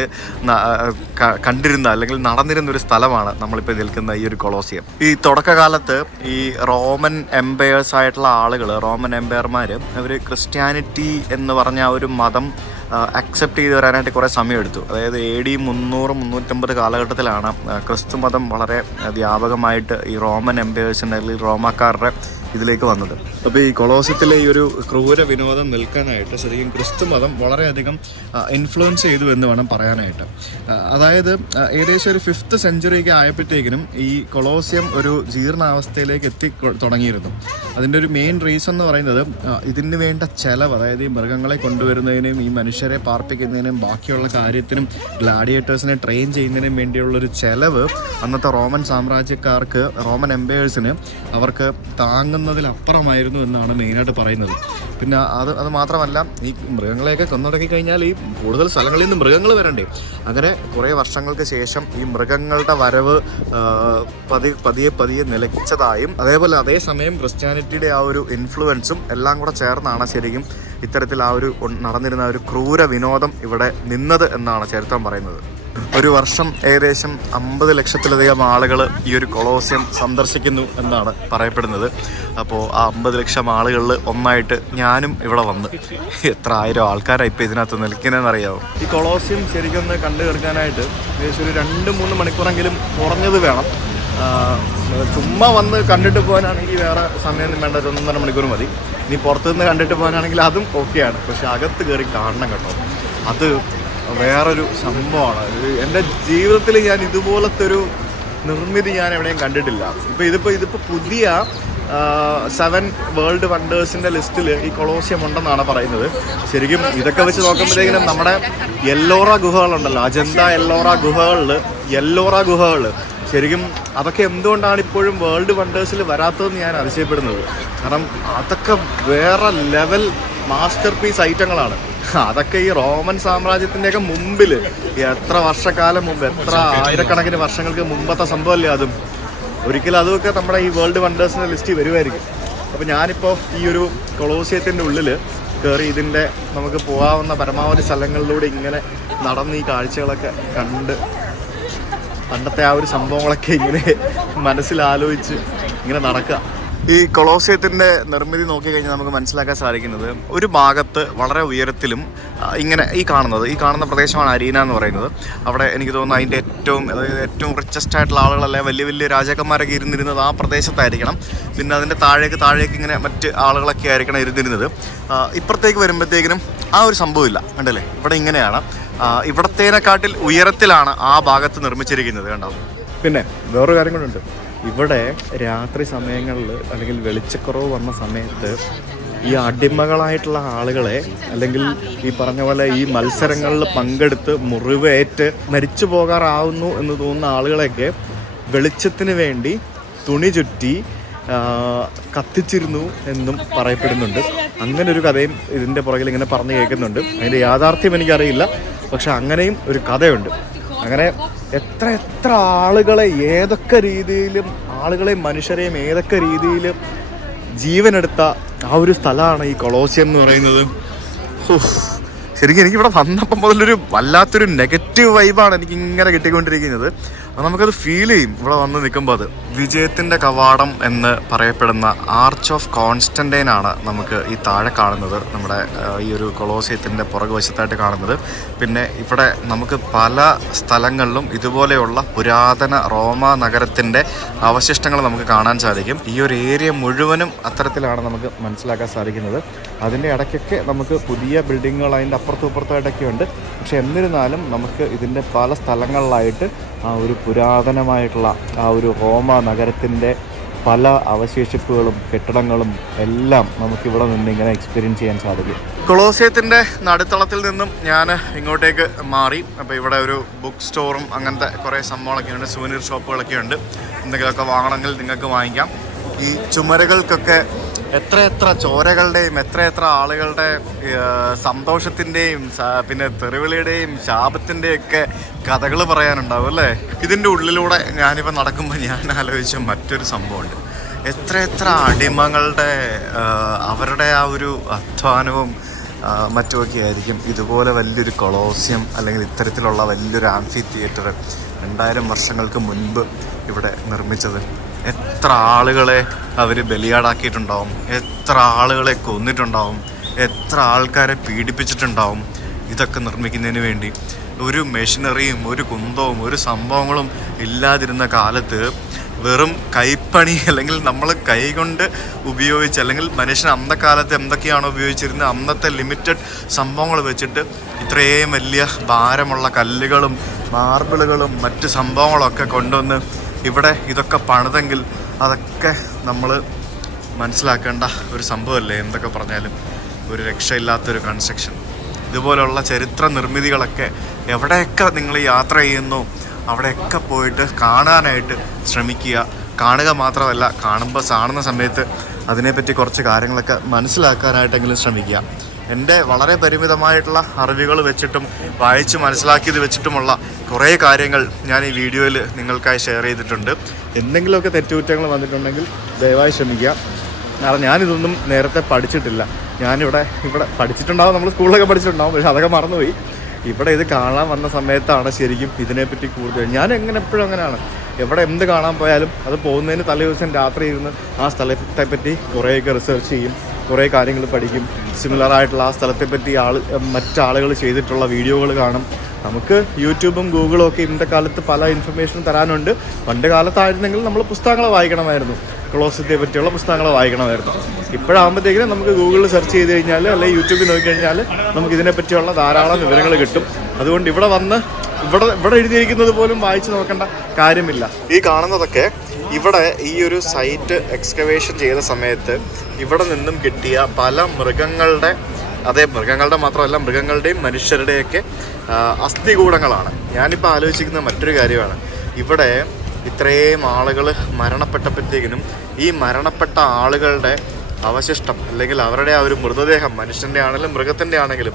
കണ്ടിരുന്ന അല്ലെങ്കിൽ നടന്നിരുന്നൊരു സ്ഥലമാണ് നമ്മളിപ്പോൾ നിൽക്കുന്ന ഈ ഒരു കൊളോസിയം. ഈ തുടക്കകാലത്ത് ഈ റോമൻ എംപയേഴ്സ് ആയിട്ടുള്ള ആളുകൾ, റോമൻ എംപയർമാർ, അവർ ക്രിസ്ത്യാനിറ്റി എന്ന് പറഞ്ഞ ഒരു മതം അക്സെപ്റ്റ് ചെയ്ത് വരാനായിട്ട് കുറേ സമയമെടുത്തു. അതായത് AD 300-350 കാലഘട്ടത്തിലാണ് ക്രിസ്തുമതം വളരെ വ്യാപകമായിട്ട് ഈ റോമൻ എംപയേഴ്സിൻ്റെ അല്ലെങ്കിൽ റോമാക്കാരുടെ ഇതിലേക്ക് വന്നത്. അപ്പോൾ ഈ കൊളോസ്യത്തിലെ ഈ ഒരു ക്രൂര വിനോദം നിൽക്കാനായിട്ട് ശരിക്കും ക്രിസ്തുമതം വളരെയധികം ഇൻഫ്ലുവൻസ് ചെയ്തു എന്ന് വേണം പറയാനായിട്ട്. അതായത് ഏകദേശം ഒരു 5th സെഞ്ച്വറിക്ക് ആയപ്പോഴത്തേക്കിനും ഈ കൊളോസ്യം ഒരു ജീർണാവസ്ഥയിലേക്ക് എത്തി തുടങ്ങിയിരുന്നു. അതിൻ്റെ ഒരു മെയിൻ റീസൺ എന്ന് പറയുന്നത് ഇതിന് വേണ്ട ചെലവ്, അതായത് ഈ മൃഗങ്ങളെ കൊണ്ടുവരുന്നതിനും ഈ മനുഷ്യരെ പാർപ്പിക്കുന്നതിനും ബാക്കിയുള്ള കാര്യത്തിനും ഗ്ലാഡിയേറ്റേഴ്സിനെ ട്രെയിൻ ചെയ്യുന്നതിനും വേണ്ടിയുള്ളൊരു ചെലവ് അന്നത്തെ റോമൻ സാമ്രാജ്യക്കാർക്ക്, റോമൻ എംപയേഴ്സിന് അവർക്ക് താങ്ങുന്നതിലപ്പുറമായിരുന്നു എന്നാണ് മെയിനായിട്ട് പറയുന്നത്. പിന്നെ അത് മാത്രമല്ല, ഈ മൃഗങ്ങളെയൊക്കെ കൊന്നടക്കി കഴിഞ്ഞാൽ ഈ കൂടുതൽ സ്ഥലങ്ങളിൽ നിന്ന് മൃഗങ്ങൾ വരണ്ടേ. അങ്ങനെ കുറേ വർഷങ്ങൾക്ക് ശേഷം ഈ മൃഗങ്ങളുടെ വരവ് പതിയെ നിലച്ചതായും അതേസമയം ക്രിസ്ത്യാനിറ്റിയുടെ ആ ഒരു ഇൻഫ്ലുവൻസും എല്ലാം കൂടെ ചേർന്നാണ് ശരിക്കും ഇത്തരത്തിൽ ആ ഒരു നടന്നിരുന്ന ഒരു ക്രൂര വിനോദം ഇവിടെ നിന്നത് എന്നാണ് ചരിത്രം പറയുന്നത്. ഒരു വർഷം ഏകദേശം 50 ലക്ഷത്തിലധികം ആളുകൾ ഈ ഒരു കൊളോസ്യം സന്ദർശിക്കുന്നു എന്നാണ് പറയപ്പെടുന്നത്. അപ്പോൾ ആ 50 ലക്ഷം ആളുകളിൽ ഒന്നായിട്ട് ഞാനും ഇവിടെ വന്ന് എത്ര ആയിരം ആൾക്കാരാണ് ഇപ്പോൾ ഇതിനകത്ത് നിൽക്കുന്നതെന്നറിയാമോ. ഈ കൊളോസ്യം ശരിക്കും ഒന്ന് കണ്ടു തീർക്കാനായിട്ട് ഏകദേശം ഒരു 2-3 മണിക്കൂറെങ്കിലും കുറഞ്ഞത് വേണം. ചുമ്മാ വന്ന് കണ്ടിട്ട് പോകാനാണെങ്കിൽ വേറെ സമയമൊന്നും വേണ്ട, 1-1.5 മണിക്കൂർ മതി. ഇനി പുറത്തുനിന്ന് കണ്ടിട്ട് പോകാനാണെങ്കിൽ അതും ഓക്കെയാണ്. പക്ഷെ അകത്ത് കയറി കാണണം കേട്ടോ, അത് വേറൊരു സംഭവമാണ്. എൻ്റെ ജീവിതത്തിൽ ഞാൻ ഇതുപോലത്തെ ഒരു നിർമ്മിതി ഞാൻ എവിടെയും കണ്ടിട്ടില്ല. ഇതിപ്പോൾ പുതിയ 7 വേൾഡ് വണ്ടേഴ്സിൻ്റെ ലിസ്റ്റിൽ ഈ കൊളോസ്യം ഉണ്ടെന്നാണ് പറയുന്നത്. ശരിക്കും ഇതൊക്കെ വെച്ച് നോക്കുമ്പോഴത്തേക്കിനും നമ്മുടെ എല്ലോറ ഗുഹകളുണ്ടല്ലോ, അജന്ത എല്ലോറ ഗുഹകൾ ശരിക്കും അതൊക്കെ എന്തുകൊണ്ടാണ് ഇപ്പോഴും വേൾഡ് വണ്ടേഴ്സിൽ വരാത്തതെന്ന് ഞാൻ അതിശയപ്പെടുന്നത്. കാരണം അതൊക്കെ വേറെ ലെവൽ മാസ്റ്റർ പീസ് ഐറ്റങ്ങളാണ്. അതൊക്കെ ഈ റോമൻ സാമ്രാജ്യത്തിൻ്റെയൊക്കെ മുമ്പിൽ എത്ര വർഷക്കാലം മുമ്പ്, എത്ര ആയിരക്കണക്കിന് വർഷങ്ങൾക്ക് മുമ്പത്തെ സംഭവമല്ലേ അതും. ഒരിക്കലും അതൊക്കെ നമ്മുടെ ഈ വേൾഡ് വണ്ടേഴ്സിൻ്റെ ലിസ്റ്റിൽ വരുമായിരിക്കും. അപ്പോൾ ഞാനിപ്പോൾ ഈ ഒരു കൊളോസിയത്തിൻ്റെ ഉള്ളിൽ കയറി ഇതിൻ്റെ നമുക്ക് പോകാവുന്ന പരമാവധി സ്ഥലങ്ങളിലൂടെ ഇങ്ങനെ നടന്ന് ഈ കാഴ്ചകളൊക്കെ കണ്ട് പണ്ടത്തെ ആ ഒരു സംഭവങ്ങളൊക്കെ ഇങ്ങനെ മനസ്സിലാലോചിച്ച് ഇങ്ങനെ നടക്കുക. ഈ കൊളോസിയത്തിൻ്റെ നിർമ്മിതി നോക്കിക്കഴിഞ്ഞാൽ നമുക്ക് മനസ്സിലാക്കാൻ സാധിക്കുന്നത് ഒരു ഭാഗത്ത് വളരെ ഉയരത്തിലും ഇങ്ങനെ ഈ കാണുന്ന പ്രദേശമാണ് അരീന എന്ന് പറയുന്നത്. അവിടെ എനിക്ക് തോന്നുന്നു അതിൻ്റെ ഏറ്റവും റിച്ചസ്റ്റ് ആയിട്ടുള്ള ആളുകളല്ലേ, വലിയ വലിയ രാജാക്കന്മാരൊക്കെ ഇരുന്നിരുന്നത് ആ പ്രദേശത്തായിരിക്കണം. പിന്നെ അതിൻ്റെ താഴേക്ക് ഇങ്ങനെ മറ്റ് ആളുകളൊക്കെ ആയിരിക്കണം ഇരുന്നിരുന്നത്. ഇപ്പുറത്തേക്ക് വരുമ്പോഴത്തേക്കിനും ആ ഒരു സംഭവമില്ല, കണ്ടല്ലേ. ഇവിടെ ഇങ്ങനെയാണ്, ഇവിടത്തേനെക്കാട്ടിൽ ഉയരത്തിലാണ് ആ ഭാഗത്ത് നിർമ്മിച്ചിരിക്കുന്നത്, കണ്ടോ. പിന്നെ വേറൊരു കാര്യം കൊണ്ടുണ്ട്, ഇവിടെ രാത്രി സമയങ്ങളിൽ അല്ലെങ്കിൽ വെളിച്ചക്കുറവ് വന്ന സമയത്ത് ഈ അടിമകളായിട്ടുള്ള ആളുകളെ, അല്ലെങ്കിൽ ഈ പറഞ്ഞ പോലെ ഈ മത്സരങ്ങളിൽ പങ്കെടുത്ത് മുറിവേറ്റ് മരിച്ചു പോകാറാവുന്നു എന്ന് തോന്നുന്ന ആളുകളെയൊക്കെ വെളിച്ചത്തിന് വേണ്ടി തുണി ചുറ്റി കത്തിച്ചിരുന്നു എന്നും പറയപ്പെടുന്നുണ്ട്. അങ്ങനെ ഒരു കഥയും ഇതിൻ്റെ പുറകിൽ ഇങ്ങനെ പറഞ്ഞു കേൾക്കുന്നുണ്ട്. അതിൻ്റെ യാഥാർത്ഥ്യം എനിക്കറിയില്ല, പക്ഷെ അങ്ങനെയും ഒരു കഥയുണ്ട്. അങ്ങനെ എത്ര ആളുകളെ ഏതൊക്കെ രീതിയിലും മനുഷ്യരെയും ഏതൊക്കെ രീതിയിലും ജീവനെടുത്ത ആ ഒരു സ്ഥലമാണ് ഈ കൊളോസിയം എന്ന് പറയുന്നത്. ശരിക്കും എനിക്കിവിടെ വന്നപ്പോൾ മുതലൊരു വല്ലാത്തൊരു നെഗറ്റീവ് വൈബാണ് എനിക്ക് ഇങ്ങനെ കിട്ടിക്കൊണ്ടിരിക്കുന്നത്. അപ്പോൾ നമുക്കത് ഫീൽ ചെയ്യും ഇവിടെ വന്ന് നിൽക്കുമ്പോൾ. അത് വിജയത്തിൻ്റെ കവാടം എന്ന് പറയപ്പെടുന്ന ആർച്ച് ഓഫ് കോൺസ്റ്റന്റൈൻ ആണ് നമുക്ക് ഈ താഴെ കാണുന്നത്, നമ്മുടെ ഈ ഒരു കൊളോസിയത്തിൻ്റെ പുറകുവശത്തായിട്ട് കാണുന്നത്. പിന്നെ ഇവിടെ നമുക്ക് പല സ്ഥലങ്ങളിലും ഇതുപോലെയുള്ള പുരാതന റോമ നഗരത്തിൻ്റെ അവശിഷ്ടങ്ങൾ നമുക്ക് കാണാൻ സാധിക്കും. ഈ ഒരു ഏരിയ മുഴുവനും അത്തരത്തിലാണ് നമുക്ക് മനസ്സിലാക്കാൻ സാധിക്കുന്നത്. അതിൻ്റെ ഇടയ്ക്കൊക്കെ നമുക്ക് പുതിയ ബിൽഡിങ്ങുകൾ അതിൻ്റെ അപ്പുറത്തും ഉണ്ട്. പക്ഷെ എന്നിരുന്നാലും നമുക്ക് ഇതിൻ്റെ പല സ്ഥലങ്ങളിലായിട്ട് ആ ഒരു പുരാതനമായിട്ടുള്ള ആ ഒരു റോമ നഗരത്തിൻ്റെ പല അവശേഷിപ്പുകളും കെട്ടിടങ്ങളും എല്ലാം നമുക്കിവിടെ നിന്ന് ഇങ്ങനെ എക്സ്പീരിയൻസ് ചെയ്യാൻ സാധിക്കും. കൊളോസിയത്തിൻ്റെ നടുത്തളത്തിൽ നിന്നും ഞാൻ ഇങ്ങോട്ടേക്ക് മാറി. അപ്പോൾ ഇവിടെ ഒരു ബുക്ക് സ്റ്റോറും അങ്ങനത്തെ കുറേ സംഭവങ്ങളൊക്കെ ഉണ്ട്, സുവനീർ ഷോപ്പുകളൊക്കെ ഉണ്ട്. എന്തെങ്കിലുമൊക്കെ വാങ്ങണമെങ്കിൽ നിങ്ങൾക്ക് വാങ്ങിക്കാം. ഈ ചുമരുകൾക്കൊക്കെ എത്ര ചോരകളുടെയും എത്ര ആളുകളുടെ സന്തോഷത്തിൻ്റെയും പിന്നെ തെറിവിളിയുടെയും ശാപത്തിൻ്റെയൊക്കെ കഥകൾ പറയാനുണ്ടാവും അല്ലേ. ഇതിൻ്റെ ഉള്ളിലൂടെ ഞാനിപ്പോൾ നടക്കുമ്പോൾ ഞാൻ ആലോചിച്ച മറ്റൊരു സംഭവമുണ്ട്. എത്ര അടിമകളുടെ അവരുടെ ആ ഒരു അധ്വാനവും മറ്റുമൊക്കെ ആയിരിക്കും ഇതുപോലെ വലിയൊരു കൊളോസിയം അല്ലെങ്കിൽ ഇത്തരത്തിലുള്ള വലിയൊരു ആംഫി തിയേറ്റർ 2000 വർഷങ്ങൾക്ക് മുൻപ് ഇവിടെ നിർമ്മിച്ചത്. എത്ര ആളുകളെ അവർ ബലിയാടാക്കിയിട്ടുണ്ടാവും, എത്ര ആളുകളെ കൊന്നിട്ടുണ്ടാവും, എത്ര ആൾക്കാരെ പീഡിപ്പിച്ചിട്ടുണ്ടാവും. ഇതൊക്കെ നിർമ്മിക്കുന്നതിന് വേണ്ടി ഒരു മെഷീനറിയും ഒരു കുന്തവും ഒരു സംഭവങ്ങളും ഇല്ലാതിരുന്ന കാലത്ത് വെറും കൈപ്പണി അല്ലെങ്കിൽ നമ്മൾ കൈകൊണ്ട് ഉപയോഗിച്ച് അല്ലെങ്കിൽ മനുഷ്യൻ അന്നക്കാലത്ത് എന്തൊക്കെയാണോ ഉപയോഗിച്ചിരുന്നത് അന്നത്തെ ലിമിറ്റഡ് സംഭവങ്ങൾ വെച്ചിട്ട് ഇത്രയും വലിയ ഭാരമുള്ള കല്ലുകളും മാർബിളുകളും മറ്റ് സംഭവങ്ങളൊക്കെ കൊണ്ടുവന്ന് ഇവിടെ ഇതൊക്കെ പണിതെങ്കിൽ അതൊക്കെ നമ്മൾ മനസ്സിലാക്കേണ്ട ഒരു സംഭവമല്ലേ. എന്തൊക്കെ പറഞ്ഞാലും ഒരു രക്ഷയില്ലാത്തൊരു കൺസ്ട്രക്ഷൻ. ഇതുപോലുള്ള ചരിത്ര നിർമ്മിതികളൊക്കെ എവിടെയൊക്കെ നിങ്ങൾ യാത്ര ചെയ്യുന്നു അവിടെയൊക്കെ പോയിട്ട് കാണാനായിട്ട് ശ്രമിക്കുക. കാണുക മാത്രമല്ല, കാണുന്ന സമയത്ത് അതിനെപ്പറ്റി കുറച്ച് കാര്യങ്ങളൊക്കെ മനസ്സിലാക്കാനായിട്ടെങ്കിലും ശ്രമിക്കുക. എൻ്റെ വളരെ പരിമിതമായിട്ടുള്ള അറിവുകൾ വെച്ചിട്ടും വായിച്ച് മനസ്സിലാക്കിയത് വെച്ചിട്ടുമുള്ള കുറേ കാര്യങ്ങൾ ഞാൻ ഈ വീഡിയോയിൽ നിങ്ങൾക്കായി ഷെയർ ചെയ്തിട്ടുണ്ട്. എന്തെങ്കിലുമൊക്കെ തെറ്റുകുറ്റങ്ങൾ വന്നിട്ടുണ്ടെങ്കിൽ ദയവായി ശ്രമിക്കുക. കാരണം ഞാനിതൊന്നും നേരത്തെ പഠിച്ചിട്ടില്ല. ഇവിടെ പഠിച്ചിട്ടുണ്ടാവും, നമ്മൾ സ്കൂളിലൊക്കെ പഠിച്ചിട്ടുണ്ടാവും, പക്ഷെ അതൊക്കെ മറന്നുപോയി. ഇവിടെ ഇത് കാണാൻ വന്ന സമയത്താണ് ശരിക്കും ഇതിനെപ്പറ്റി കൂടുതൽ. ഞാൻ എപ്പോഴും അങ്ങനെയാണ്, എവിടെ എന്ത് കാണാൻ പോയാലും അത് പോകുന്നതിന് തലേ ദിവസം രാത്രി ഇരുന്ന് ആ സ്ഥലത്തെപ്പറ്റി കുറേയൊക്കെ റിസർച്ച് ചെയ്യും, കുറേ കാര്യങ്ങൾ പഠിക്കും. സിമിലറായിട്ടുള്ള ആ സ്ഥലത്തെപ്പറ്റി മറ്റാളുകൾ ചെയ്തിട്ടുള്ള വീഡിയോകൾ കാണും. നമുക്ക് യൂട്യൂബും ഗൂഗിളും ഒക്കെ ഇന്നത്തെ കാലത്ത് പല ഇൻഫർമേഷനും തരാനുണ്ട്. പണ്ട് കാലത്തായിരുന്നെങ്കിൽ നമ്മൾ പുസ്തകങ്ങൾ വായിക്കണമായിരുന്നു, കൊളോസത്തെ പറ്റിയുള്ള പുസ്തകങ്ങൾ വായിക്കണമായിരുന്നു. ഇപ്പോഴാകുമ്പോഴത്തേക്കിനും നമുക്ക് ഗൂഗിളിൽ സെർച്ച് ചെയ്ത് കഴിഞ്ഞാൽ അല്ലെങ്കിൽ യൂട്യൂബിൽ നോക്കിക്കഴിഞ്ഞാൽ നമുക്ക് ഇതിനെപ്പറ്റിയുള്ള ധാരാളം വിവരങ്ങൾ കിട്ടും. അതുകൊണ്ട് ഇവിടെ എഴുതിയിരിക്കുന്നത് പോലും വായിച്ച് നോക്കേണ്ട കാര്യമില്ല. ഈ കാണുന്നതൊക്കെ ഇവിടെ ഈ ഒരു സൈറ്റ് എക്സ്കവേഷൻ ചെയ്ത സമയത്ത് ഇവിടെ നിന്നും കിട്ടിയ പല മൃഗങ്ങളുടെ മാത്രമല്ല മൃഗങ്ങളുടെയും മനുഷ്യരുടെയൊക്കെ അസ്ഥികൂടങ്ങളാണ്. ഞാനിപ്പോൾ ആലോചിക്കുന്ന മറ്റൊരു കാര്യമാണ്, ഇവിടെ ഇത്രയും ആളുകൾ മരണപ്പെട്ടപ്പോഴത്തേക്കിനും ഈ മരണപ്പെട്ട ആളുകളുടെ അവശിഷ്ടം അല്ലെങ്കിൽ അവരുടെ ആ ഒരു മൃതദേഹം, മനുഷ്യൻ്റെ ആണെങ്കിലും മൃഗത്തിൻ്റെ ആണെങ്കിലും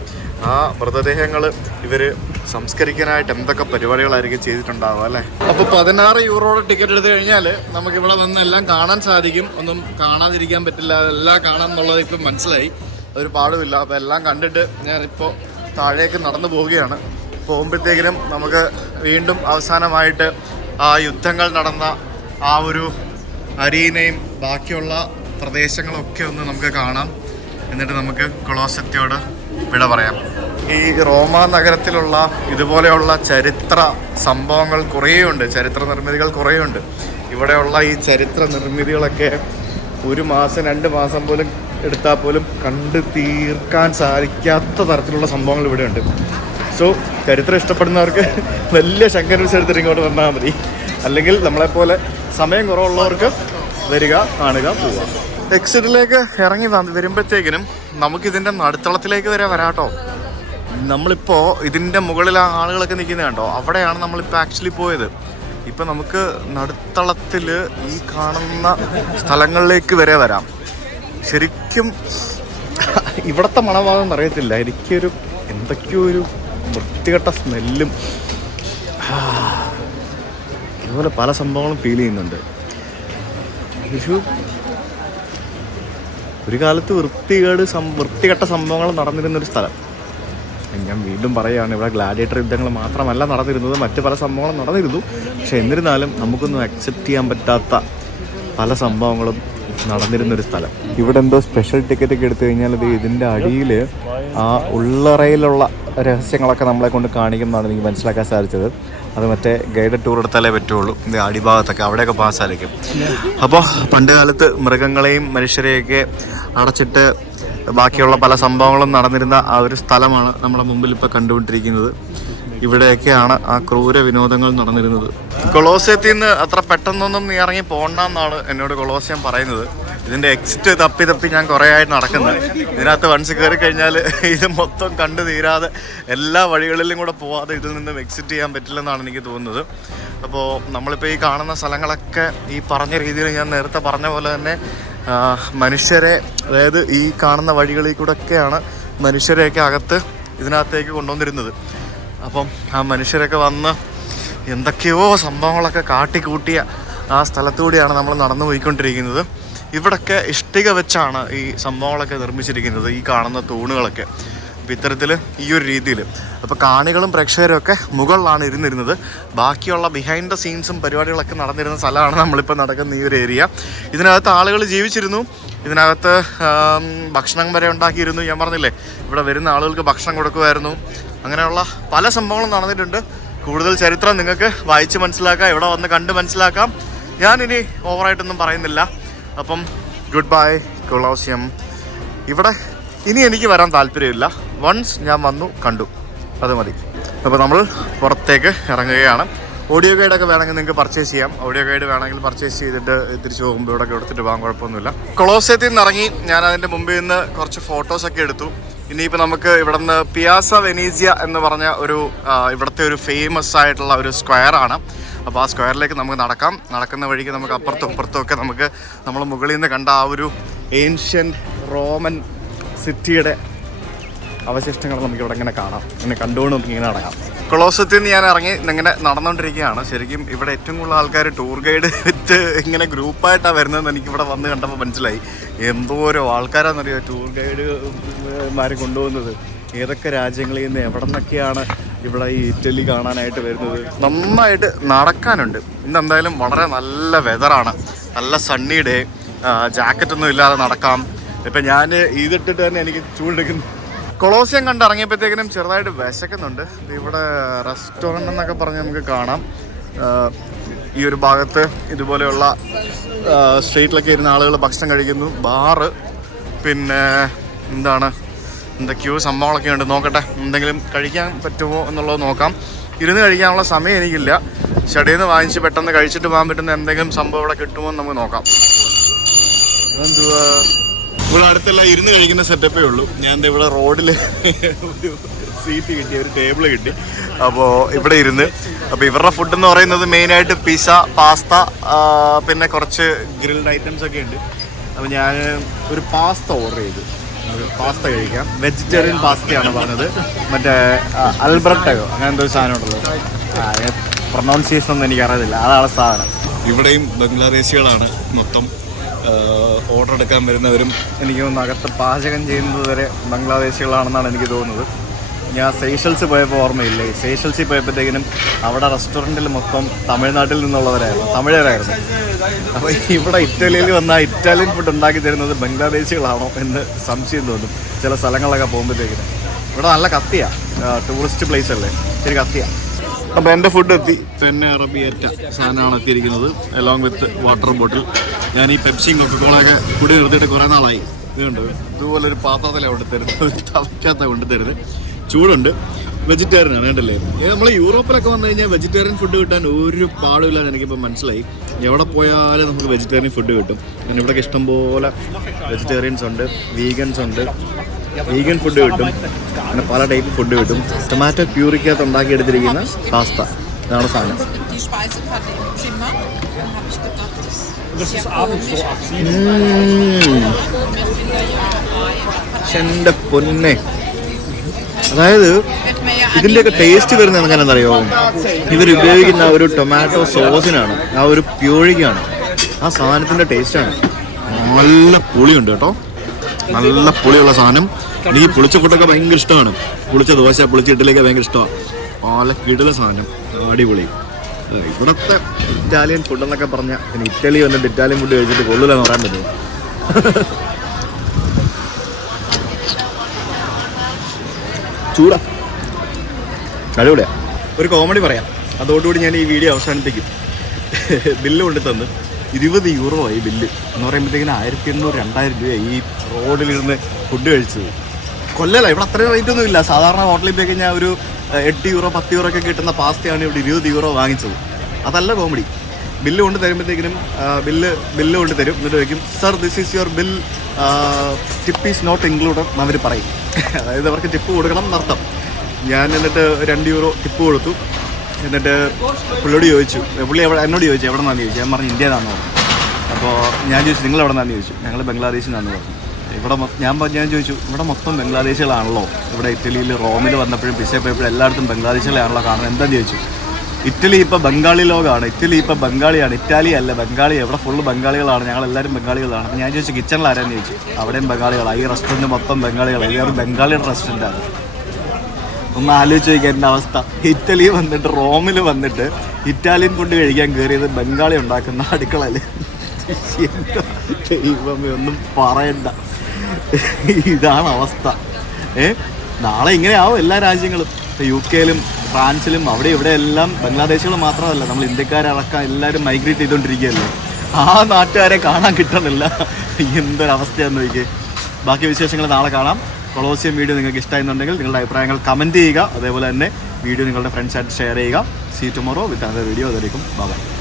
ആ മൃതദേഹങ്ങൾ ഇവർ സംസ്കരിക്കാനായിട്ട് എന്തൊക്കെ പരിപാടികളായിരിക്കും ചെയ്തിട്ടുണ്ടാവുക അല്ലേ. അപ്പോൾ 16 യൂറോയുടെ ടിക്കറ്റ് എടുത്തു കഴിഞ്ഞാൽ നമുക്കിവിടെ വന്ന് എല്ലാം കാണാൻ സാധിക്കും. ഒന്നും കാണാതിരിക്കാൻ പറ്റില്ല, എല്ലാം കാണാൻ എന്നുള്ളത് ഇപ്പം മനസ്സിലായി. ഒരു പാടുമില്ല. അപ്പോൾ എല്ലാം കണ്ടിട്ട് ഞാനിപ്പോൾ താഴേക്ക് നടന്നു പോവുകയാണ്. പോകുമ്പോഴത്തേക്കിനും നമുക്ക് വീണ്ടും അവസാനമായിട്ട് ആ യുദ്ധങ്ങൾ നടന്ന ആ ഒരു അരീനയും ബാക്കിയുള്ള പ്രദേശങ്ങളൊക്കെ ഒന്ന് നമുക്ക് കാണാം. എന്നിട്ട് നമുക്ക് കൊളോസെറ്റിയോട് വിട പറയാം. ഈ റോമ നഗരത്തിലുള്ള ഇതുപോലെയുള്ള ചരിത്ര സംഭവങ്ങൾ കുറേയുണ്ട്, ചരിത്ര നിർമ്മിതികൾ കുറേയുണ്ട്. ഇവിടെയുള്ള ഈ ചരിത്ര നിർമ്മിതികളൊക്കെ 1 മാസം 2 മാസം പോലും എടുത്താൽ പോലും കണ്ടു തീർക്കാൻ സാധിക്കാത്ത തരത്തിലുള്ള സംഭവങ്ങൾ ഇവിടെയുണ്ട്. സോ ചരിത്രം ഇഷ്ടപ്പെടുന്നവർക്ക് വലിയ ശങ്കരൻസ് എടുത്തിട്ട് ഇങ്ങോട്ട് വന്നാൽ മതി. അല്ലെങ്കിൽ നമ്മളെപ്പോലെ സമയം കുറവുള്ളവർക്ക് വരിക, കാണുക, പോവുക. എക്സിറ്റിലേക്ക് ഇറങ്ങി വരുമ്പോഴത്തേക്കിനും നമുക്കിതിൻ്റെ നടുത്തളത്തിലേക്ക് വരെ വരാട്ടോ. നമ്മളിപ്പോൾ ഇതിൻ്റെ മുകളിൽ ആ ആളുകളൊക്കെ നിൽക്കുന്നത് കണ്ടോ, അവിടെയാണ് നമ്മളിപ്പോൾ ആക്ച്വലി പോയത്. ഇപ്പം നമുക്ക് നടുത്തളത്തിൽ ഈ കാണുന്ന സ്ഥലങ്ങളിലേക്ക് വരെ വരാം. ശരിക്കും ഇവിടുത്തെ മണമാണെന്ന് അറിയത്തില്ല, എനിക്കൊരു എന്തൊക്കെയോ ഒരു വൃത്തികെട്ട സ്മെല്ലും ഇതുപോലെ പല സംഭവങ്ങളും ഫീൽ ചെയ്യുന്നുണ്ട്. ഒരു കാലത്ത് വൃത്തികെട്ട സംഭവങ്ങൾ നടന്നിരുന്നൊരു സ്ഥലം. ഞാൻ വീണ്ടും പറയുകയാണ്, ഇവിടെ ഗ്ലാഡിയേറ്റർ യുദ്ധങ്ങൾ മാത്രമല്ല നടന്നിരുന്നത്, മറ്റ് പല സംഭവങ്ങളും നടന്നിരുന്നു. പക്ഷെ എന്നിരുന്നാലും നമുക്കൊന്നും അക്സെപ്റ്റ് ചെയ്യാൻ പറ്റാത്ത പല സംഭവങ്ങളും നടന്നിരുന്നൊരു സ്ഥലം. ഇവിടെ എന്തോ സ്പെഷ്യൽ ടിക്കറ്റ് ഒക്കെ എടുത്തു കഴിഞ്ഞാൽ ഇതിൻ്റെ അടിയിൽ ആ ഉള്ളറയിലുള്ള രഹസ്യങ്ങളൊക്കെ നമ്മളെ കൊണ്ട് കാണിക്കുന്നതാണ് എനിക്ക് മനസ്സിലാക്കാൻ സാധിച്ചത്. അത് മറ്റേ ഗൈഡഡ് ടൂർ എടുത്താലേ പറ്റുള്ളൂ. ഇത് അടിഭാഗത്തൊക്കെ അവിടെയൊക്കെ പോകാൻ സാധിക്കും. അപ്പോൾ പണ്ട് കാലത്ത് മൃഗങ്ങളെയും മനുഷ്യരെയൊക്കെ അടച്ചിട്ട് ബാക്കിയുള്ള പല സംഭവങ്ങളും നടന്നിരുന്ന ആ ഒരു സ്ഥലമാണ് നമ്മുടെ മുമ്പിൽ ഇപ്പോൾ കണ്ടുകൊണ്ടിരിക്കുന്നത്. ഇവിടെയൊക്കെയാണ് ആ ക്രൂര വിനോദങ്ങൾ നടന്നിരുന്നത്. കൊളോസിയത്തിൽ നിന്ന് അത്ര പെട്ടെന്നൊന്നും നീ ഇറങ്ങി പോകണ്ടെന്നാണ് എന്നോട് കൊളോസിയം പറയുന്നത്. ഇതിൻ്റെ എക്സിറ്റ് തപ്പി ഞാൻ കുറേ ആയിട്ട് നടക്കുന്നത്. ഇതിനകത്ത് വൺസ് കയറി കഴിഞ്ഞാൽ ഇത് മൊത്തം കണ്ടു തീരാതെ എല്ലാ വഴികളിലും കൂടെ പോവാതെ ഇതിൽ നിന്നും എക്സിറ്റ് ചെയ്യാൻ പറ്റില്ലെന്നാണ് എനിക്ക് തോന്നുന്നത്. അപ്പോൾ നമ്മളിപ്പോൾ ഈ കാണുന്ന സ്ഥലങ്ങളൊക്കെ ഈ പറഞ്ഞ രീതിയിൽ ഞാൻ നേരത്തെ പറഞ്ഞ പോലെ തന്നെ മനുഷ്യരെ, അതായത് ഈ കാണുന്ന വഴികളിൽ കൂടെ ഒക്കെയാണ് മനുഷ്യരെയൊക്കെ അകത്ത് ഇതിനകത്തേക്ക് കൊണ്ടുവന്നിരുന്നത്. അപ്പം ആ മനുഷ്യരൊക്കെ വന്ന് എന്തൊക്കെയോ സംഭവങ്ങളൊക്കെ കാട്ടിക്കൂട്ടിയ ആ സ്ഥലത്തുകൂടിയാണ് നമ്മൾ നടന്നു പോയിക്കൊണ്ടിരിക്കുന്നത്. ഇവിടൊക്കെ ഇഷ്ടിക വെച്ചാണ് ഈ സംഭവങ്ങളൊക്കെ നിർമ്മിച്ചിരിക്കുന്നത്, ഈ കാണുന്ന തൂണുകളൊക്കെ. അപ്പോൾ ഇത്തരത്തിൽ ഈ ഒരു രീതിയിൽ അപ്പോൾ കാണികളും പ്രേക്ഷകരും ഒക്കെ മുകളിലാണ് ഇരുന്നിരുന്നത്. ബാക്കിയുള്ള ബിഹൈൻഡ് ദ സീൻസും പരിപാടികളൊക്കെ നടന്നിരുന്ന സ്ഥലമാണ് നമ്മളിപ്പോൾ നടക്കുന്ന ഈ ഒരു ഏരിയ. ഇതിനകത്ത് ആളുകൾ ജീവിച്ചിരുന്നു. ഇതിനകത്ത് ഭക്ഷണം വരെ ഉണ്ടാക്കിയിരുന്നു. ഞാൻ പറഞ്ഞില്ലേ, ഇവിടെ വരുന്ന ആളുകൾക്ക് ഭക്ഷണം കൊടുക്കുമായിരുന്നു. അങ്ങനെയുള്ള പല സംഭവങ്ങളും നടന്നിട്ടുണ്ട്. കൂടുതൽ ചരിത്രം നിങ്ങൾക്ക് വായിച്ച് മനസ്സിലാക്കാം, ഇവിടെ വന്ന് കണ്ട് മനസ്സിലാക്കാം. ഞാനിനി ഓവറായിട്ടൊന്നും പറയുന്നില്ല. അപ്പം ഗുഡ് ബൈ കൊളോസിയം. ഇവിടെ ഇനി എനിക്ക് വരാൻ താല്പര്യമില്ല. വൺസ് ഞാൻ വന്നു കണ്ടു, അത് മതി. അപ്പോൾ നമ്മൾ പുറത്തേക്ക് ഇറങ്ങുകയാണ്. ഓഡിയോ ഗൈഡൊക്കെ വേണമെങ്കിൽ നിങ്ങൾക്ക് പർച്ചേസ് ചെയ്യാം. ഓഡിയോ ഗൈഡ് വേണമെങ്കിൽ പർച്ചേസ് ചെയ്തിട്ട് തിരിച്ച് പോകുമ്പോൾ ഇവിടെ എടുത്തിട്ട് പോകാൻ കുഴപ്പമൊന്നുമില്ല. കൊളോസിയത്തിൽ നിന്ന് ഇറങ്ങി ഞാൻ അതിൻ്റെ മുമ്പിൽ നിന്ന് കുറച്ച് ഫോട്ടോസൊക്കെ എടുത്തു. ഇനിയിപ്പോൾ നമുക്ക് ഇവിടെ നിന്ന് പിയാസ വെനീസിയ എന്ന് പറഞ്ഞ ഒരു ഇവിടുത്തെ ഒരു ഫേമസ് ആയിട്ടുള്ള ഒരു സ്ക്വയറാണ്. അപ്പോൾ ആ സ്ക്വയറിലേക്ക് നമുക്ക് നടക്കാം. നടക്കുന്ന വഴിക്ക് നമുക്ക് അപ്പുറത്തും ഇപ്പുറത്തും ഒക്കെ നമുക്ക് നമ്മൾ മുകളിൽ നിന്ന് കണ്ട ആ ഒരു ഏൻഷ്യൻ്റ് റോമൻ സിറ്റിയുടെ അവശിഷ്ടങ്ങൾ നമുക്ക് ഇവിടെ ഇങ്ങനെ കാണാം. ഇങ്ങനെ കണ്ടുകൊണ്ട് നമുക്ക് ഇങ്ങനെ നടക്കാം. കൊളോസത്തിൽ നിന്ന് ഞാൻ ഇറങ്ങി ഇങ്ങനെ നടന്നുകൊണ്ടിരിക്കുകയാണ്. ശരിക്കും ഇവിടെ ഏറ്റവും കൂടുതൽ ആൾക്കാർ ടൂർ ഗൈഡ് വിത്ത് ഇങ്ങനെ ഗ്രൂപ്പായിട്ടാണ് വരുന്നതെന്ന് എനിക്ക് ഇവിടെ വന്ന് കണ്ടപ്പോൾ മനസ്സിലായി. എന്തോരോ ആൾക്കാരാണെന്നറിയോ ടൂർ ഗൈഡുമാരെ കൊണ്ടുപോകുന്നത്. ഏതൊക്കെ രാജ്യങ്ങളിൽ നിന്ന് എവിടെ നിന്നൊക്കെയാണ് ഇവിടെ ഈ ഇറ്റലി കാണാനായിട്ട് വരുന്നത്. നന്നായിട്ട് നടക്കാനുണ്ട്. ഇന്ന് എന്തായാലും വളരെ നല്ല വെതറാണ്, നല്ല സണ്ണി ഡേ. ജാക്കറ്റൊന്നും ഇല്ലാതെ നടക്കാം. ഇപ്പം ഞാൻ ഇതിട്ടിട്ട് തന്നെ എനിക്ക് ചൂടെടുക്കുന്നു. കൊളോസിയം കണ്ടിറങ്ങിയപ്പോഴത്തേക്കിനും ചെറുതായിട്ട് വിശക്കുന്നുണ്ട്. ഇവിടെ റെസ്റ്റോറൻ്റ് എന്നൊക്കെ പറഞ്ഞ് നമുക്ക് കാണാം. ഈ ഒരു ഭാഗത്ത് ഇതുപോലെയുള്ള സ്ട്രീറ്റിലൊക്കെ ഇരുന്ന ആളുകൾ ഭക്ഷണം കഴിക്കുന്നു. ബാറ്, പിന്നെ എന്തൊക്കെയോ സംഭവങ്ങളൊക്കെ ഉണ്ട്. നോക്കട്ടെ എന്തെങ്കിലും കഴിക്കാൻ പറ്റുമോ എന്നുള്ളത് നോക്കാം. ഇരുന്ന് കഴിക്കാനുള്ള സമയം എനിക്കില്ല. ഷടിയിൽ നിന്ന് വാങ്ങിച്ച് പെട്ടെന്ന് കഴിച്ചിട്ട് പോകാൻ പറ്റുന്ന എന്തെങ്കിലും സംഭവം ഇവിടെ കിട്ടുമോ എന്ന് നമുക്ക് നോക്കാം. എന്തുവാ ഇവിടെ അടുത്തെല്ലാം ഇരുന്ന് കഴിക്കുന്ന സെറ്റപ്പേ ഉള്ളൂ. ഞാൻ ഇവിടെ റോഡിൽ ഒരു സീറ്റ് കിട്ടി, ഒരു ടേബിൾ കിട്ടി. അപ്പോൾ ഇവിടെ ഇരുന്ന്, അപ്പോൾ ഇവരുടെ ഫുഡ് എന്ന് പറയുന്നത് മെയിനായിട്ട് പിസ്സ, പാസ്ത, പിന്നെ കുറച്ച് ഗ്രിൽഡ് ഐറ്റംസ് ഒക്കെ ഉണ്ട്. അപ്പോൾ ഞാൻ ഒരു പാസ്ത ഓർഡർ ചെയ്തു. പാസ്ത കഴിക്കാം. വെജിറ്റേറിയൻ പാസ്തയാണ് പറഞ്ഞത്. മറ്റേ അൽബ്രട്ടയോ അങ്ങനെ എന്തോ സാധനം ഉണ്ടല്ലോ, പ്രൊനൗൺസിയേഷൻ ഒന്നും എനിക്കറിയത്തില്ല. അതാണ് സാധനം. ഇവിടെയും ബംഗ്ലാദേശികളാണ് മൊത്തം. ഓർഡർ എടുക്കാൻ വരുന്നവരും എനിക്ക് തോന്നുന്നു അകത്ത് പാചകം ചെയ്യുന്നത് വരെ ബംഗ്ലാദേശികളാണെന്നാണ് എനിക്ക് തോന്നുന്നത്. ഞാൻ സേഷൽസ് പോയപ്പോൾ ഓർമ്മയില്ലേ, സേഷൽസിൽ പോയപ്പോഴത്തേക്കിനും അവിടെ റെസ്റ്റോറൻറ്റിൽ മൊത്തം തമിഴ്നാട്ടിൽ നിന്നുള്ളവരായിരുന്നു, തമിഴരായിരുന്നു. അപ്പോൾ ഇവിടെ ഇറ്റലിയിൽ വന്നാൽ ഇറ്റാലിയൻ ഫുഡ് ഉണ്ടാക്കി തരുന്നത് ബംഗ്ലാദേശികളാണോ എന്ന് സംശയം തോന്നും ചില സ്ഥലങ്ങളിലൊക്കെ പോകുമ്പോഴത്തേക്കിനും. ഇവിടെ നല്ല കത്തിയാണ്, ടൂറിസ്റ്റ് പ്ലേസ് അല്ലേ, ശരി കത്തിയാണ്. അപ്പോൾ എൻ്റെ ഫുഡ് എത്തി. പെന്നെ അറബിയേറ്റ സാധനമാണ് എത്തിയിരിക്കുന്നത്, അലോങ് വിത്ത് വാട്ടർ ബോട്ടിൽ. ഞാൻ ഈ പെപ്സിയും കൊക്കക്കോളയൊക്കെ കുടി നിർത്തിയിട്ട് കുറേ നാളായി. ഇതുണ്ട്, ഇതുപോലൊരു പാത്രത്തിലാണ് കൊണ്ടുതരുന്നത്, തവയ്ക്കാത്ത കൊണ്ടുതരുന്നത്. ചൂടുണ്ട്. വെജിറ്റേറിയൻ ആണ് കണ്ടല്ലേ. നമ്മൾ യൂറോപ്പിലൊക്കെ വന്നു കഴിഞ്ഞാൽ വെജിറ്റേറിയൻ ഫുഡ് കിട്ടാൻ ഒരു പാടുമില്ലാന്ന് എനിക്കിപ്പോൾ മനസ്സിലായി. എവിടെ പോയാലും നമുക്ക് വെജിറ്റേറിയൻ ഫുഡ് കിട്ടും. കാരണം ഇവിടെയൊക്കെ ഇഷ്ടംപോലെ വെജിറ്റേറിയൻസ് ഉണ്ട്, വീഗൻസ് ഉണ്ട്, വീഗൻ ഫുഡ് കിട്ടും, അങ്ങനെ പല ടൈപ്പ് ഫുഡ് കിട്ടും. ടൊമാറ്റോ പ്യൂരിക്കകത്ത് ഉണ്ടാക്കിയെടുത്തിരിക്കുന്ന പാസ്ത, ഇതാണ് സാധനം. എൻ്റെ പൊന്നെ, അതായത് ഇതിൻ്റെയൊക്കെ ടേസ്റ്റ് വരുന്നത് എങ്ങനെയാണെന്നറിയോ, ഇവരുപയോഗിക്കുന്ന ഒരു ടൊമാറ്റോ സോസിനാണ്, ആ ഒരു പ്യൂരിക്കാണ്, ആ സാധനത്തിൻ്റെ ടേസ്റ്റാണ്. നല്ല പുളിയുണ്ട് കേട്ടോ, നല്ല പുളിയുള്ള സാധനം. എനിക്ക് പുളിച്ച ഫുഡൊക്കെ ഭയങ്കര ഇഷ്ടമാണ്. പുളിച്ച ദോശ, പുളിച്ച ഇഡ്ഡലിയൊക്കെ ഭയങ്കര ഇഷ്ടമാണ്. നല്ല കിടുന്ന സാധനം, അടിപൊളി. ഇവിടുത്തെ ഇറ്റാലിയൻ ഫുഡെന്നൊക്കെ പറഞ്ഞാൽ പിന്നെ ഇറ്റലി വന്നിട്ട് ഇറ്റാലിയൻ ഫുഡ് കഴിച്ചിട്ട് കൊള്ളില്ലെന്ന് പറയാൻ പറ്റുമോ? ചൂടാ, അടിപൊളിയാ. ഒരു കോമഡി പറയാം, അതോടുകൂടി ഞാൻ ഈ വീഡിയോ അവസാനിപ്പിക്കും. ബില്ല് കൊണ്ട് തന്ന് 20 യൂറോ ആയി ബില്ല് എന്ന് പറയുമ്പോഴത്തേക്കിന് 1800-2000 രൂപയായി ഈ റോഡിലിരുന്ന് ഫുഡ് കഴിച്ചത്. കൊല്ലല്ല, ഇവിടെ അത്രയും റേറ്റ് ഒന്നും ഇല്ല. സാധാരണ ഹോട്ടലിൽ പോയി കഴിഞ്ഞാൽ ഒരു 8 യൂറോ 10 യൂറോ ഒക്കെ കിട്ടുന്ന പാസ്തയാണ് ഇവിടെ 20 യൂറോ വാങ്ങിച്ചത്. അതല്ല കോമഡി. ബില്ല് കൊണ്ട് തരുമ്പോഴത്തേക്കിനും ബില്ല് കൊണ്ട് തരും. എന്നിട്ട് വയ്ക്കും, sir this is your bill, tip is not included എന്നവർ പറയും. അതായത് അവർക്ക് ടിപ്പ് കൊടുക്കണം എന്നർത്ഥം. ഞാൻ എന്നിട്ട് 2 യൂറോ ടിപ്പ് കൊടുത്തു. എന്നിട്ട് പുള്ളിയോട് ചോദിച്ചു, പുള്ളി എന്നോട് ചോദിച്ചു എവിടെ നിന്നാന്ന് ചോദിച്ചു. ഞാൻ പറഞ്ഞു ഇന്ത്യയിലാണെന്ന് പറഞ്ഞു. അപ്പോൾ ഞാൻ ചോദിച്ചു നിങ്ങൾ എവിടെ നിന്നാന്ന് ചോദിച്ചു. ഞങ്ങൾ ബംഗ്ലാദേശിൽ നിന്നാന്ന് പറഞ്ഞു. ഇവിടെ ഞാൻ ചോദിച്ചു ഇവിടെ മൊത്തം ബംഗ്ലാദേശികളാണല്ലോ, ഇവിടെ ഇറ്റലിയിൽ റോമിൽ വന്നപ്പോഴും പിസ പോയപ്പോഴും എല്ലായിടത്തും ബംഗ്ലാദേശികളാണല്ലോ കാണുന്നത്, എന്താണെന്ന് ചോദിച്ചു. ഇറ്റലി ഇപ്പോൾ ബംഗാളി ലോകമാണ്, ഇറ്റലി ഇപ്പോൾ ബംഗാളിയാണ്, ഇറ്റാലി അല്ല ബംഗാളി, എവിടെ ഫുള്ള് ബംഗാളികളാണ്, ഞങ്ങളെല്ലാവരും ബംഗാളികളാണ്. അപ്പോൾ ഞാൻ ചോദിച്ചു കിച്ചണിൽ ആരാന്ന് ചോദിച്ചു. അവിടെയും ബംഗാളികളാണ്, ഈ റെസ്റ്റോറൻറ്റ് മൊത്തം ബംഗാളികളാണ്, ഈ ഒരു ബംഗാളിയുടെ റെസ്റ്റോറൻറ്റാണ്. ഒന്ന് ആലോചിച്ച് നോക്കിയാൽ എൻ്റെ അവസ്ഥ. ഇറ്റലി വന്നിട്ട് റോമിൽ വന്നിട്ട് ഇറ്റാലിയൻ ഫുഡ് കഴിക്കാൻ കയറിയത് ബംഗാളി ഉണ്ടാക്കുന്ന അടുക്കളയിൽ. എന്താ ദൈവമേ, ഒന്നും പറയണ്ട. ഇതാണ് അവസ്ഥ. നാളെ ഇങ്ങനെയാവും എല്ലാ രാജ്യങ്ങളും. UK-ലും ഫ്രാൻസിലും അവിടെ ഇവിടെ എല്ലാം ബംഗ്ലാദേശികൾ മാത്രമല്ല, നമ്മൾ ഇന്ത്യക്കാരടക്കം എല്ലാവരും മൈഗ്രേറ്റ് ചെയ്തുകൊണ്ടിരിക്കുകയല്ലേ. ആ നാട്ടുകാരെ കാണാൻ കിട്ടണില്ല. എന്തൊരവസ്ഥയാണെന്ന് നോക്കിയേ. ബാക്കി വിശേഷങ്ങൾ നാളെ കാണാം. കൊളോസിയം വീഡിയോ നിങ്ങൾക്ക് ഇഷ്ടമായിരുന്നുണ്ടെങ്കിൽ നിങ്ങളുടെ അഭിപ്രായങ്ങൾ കമൻറ്റ് ചെയ്യുക. അതേപോലെ തന്നെ വീഡിയോ നിങ്ങളുടെ ഫ്രണ്ട്സായിട്ട് ഷെയർ ചെയ്യുക. See tomorrow with another video. അതായിരിക്കും ബൈ.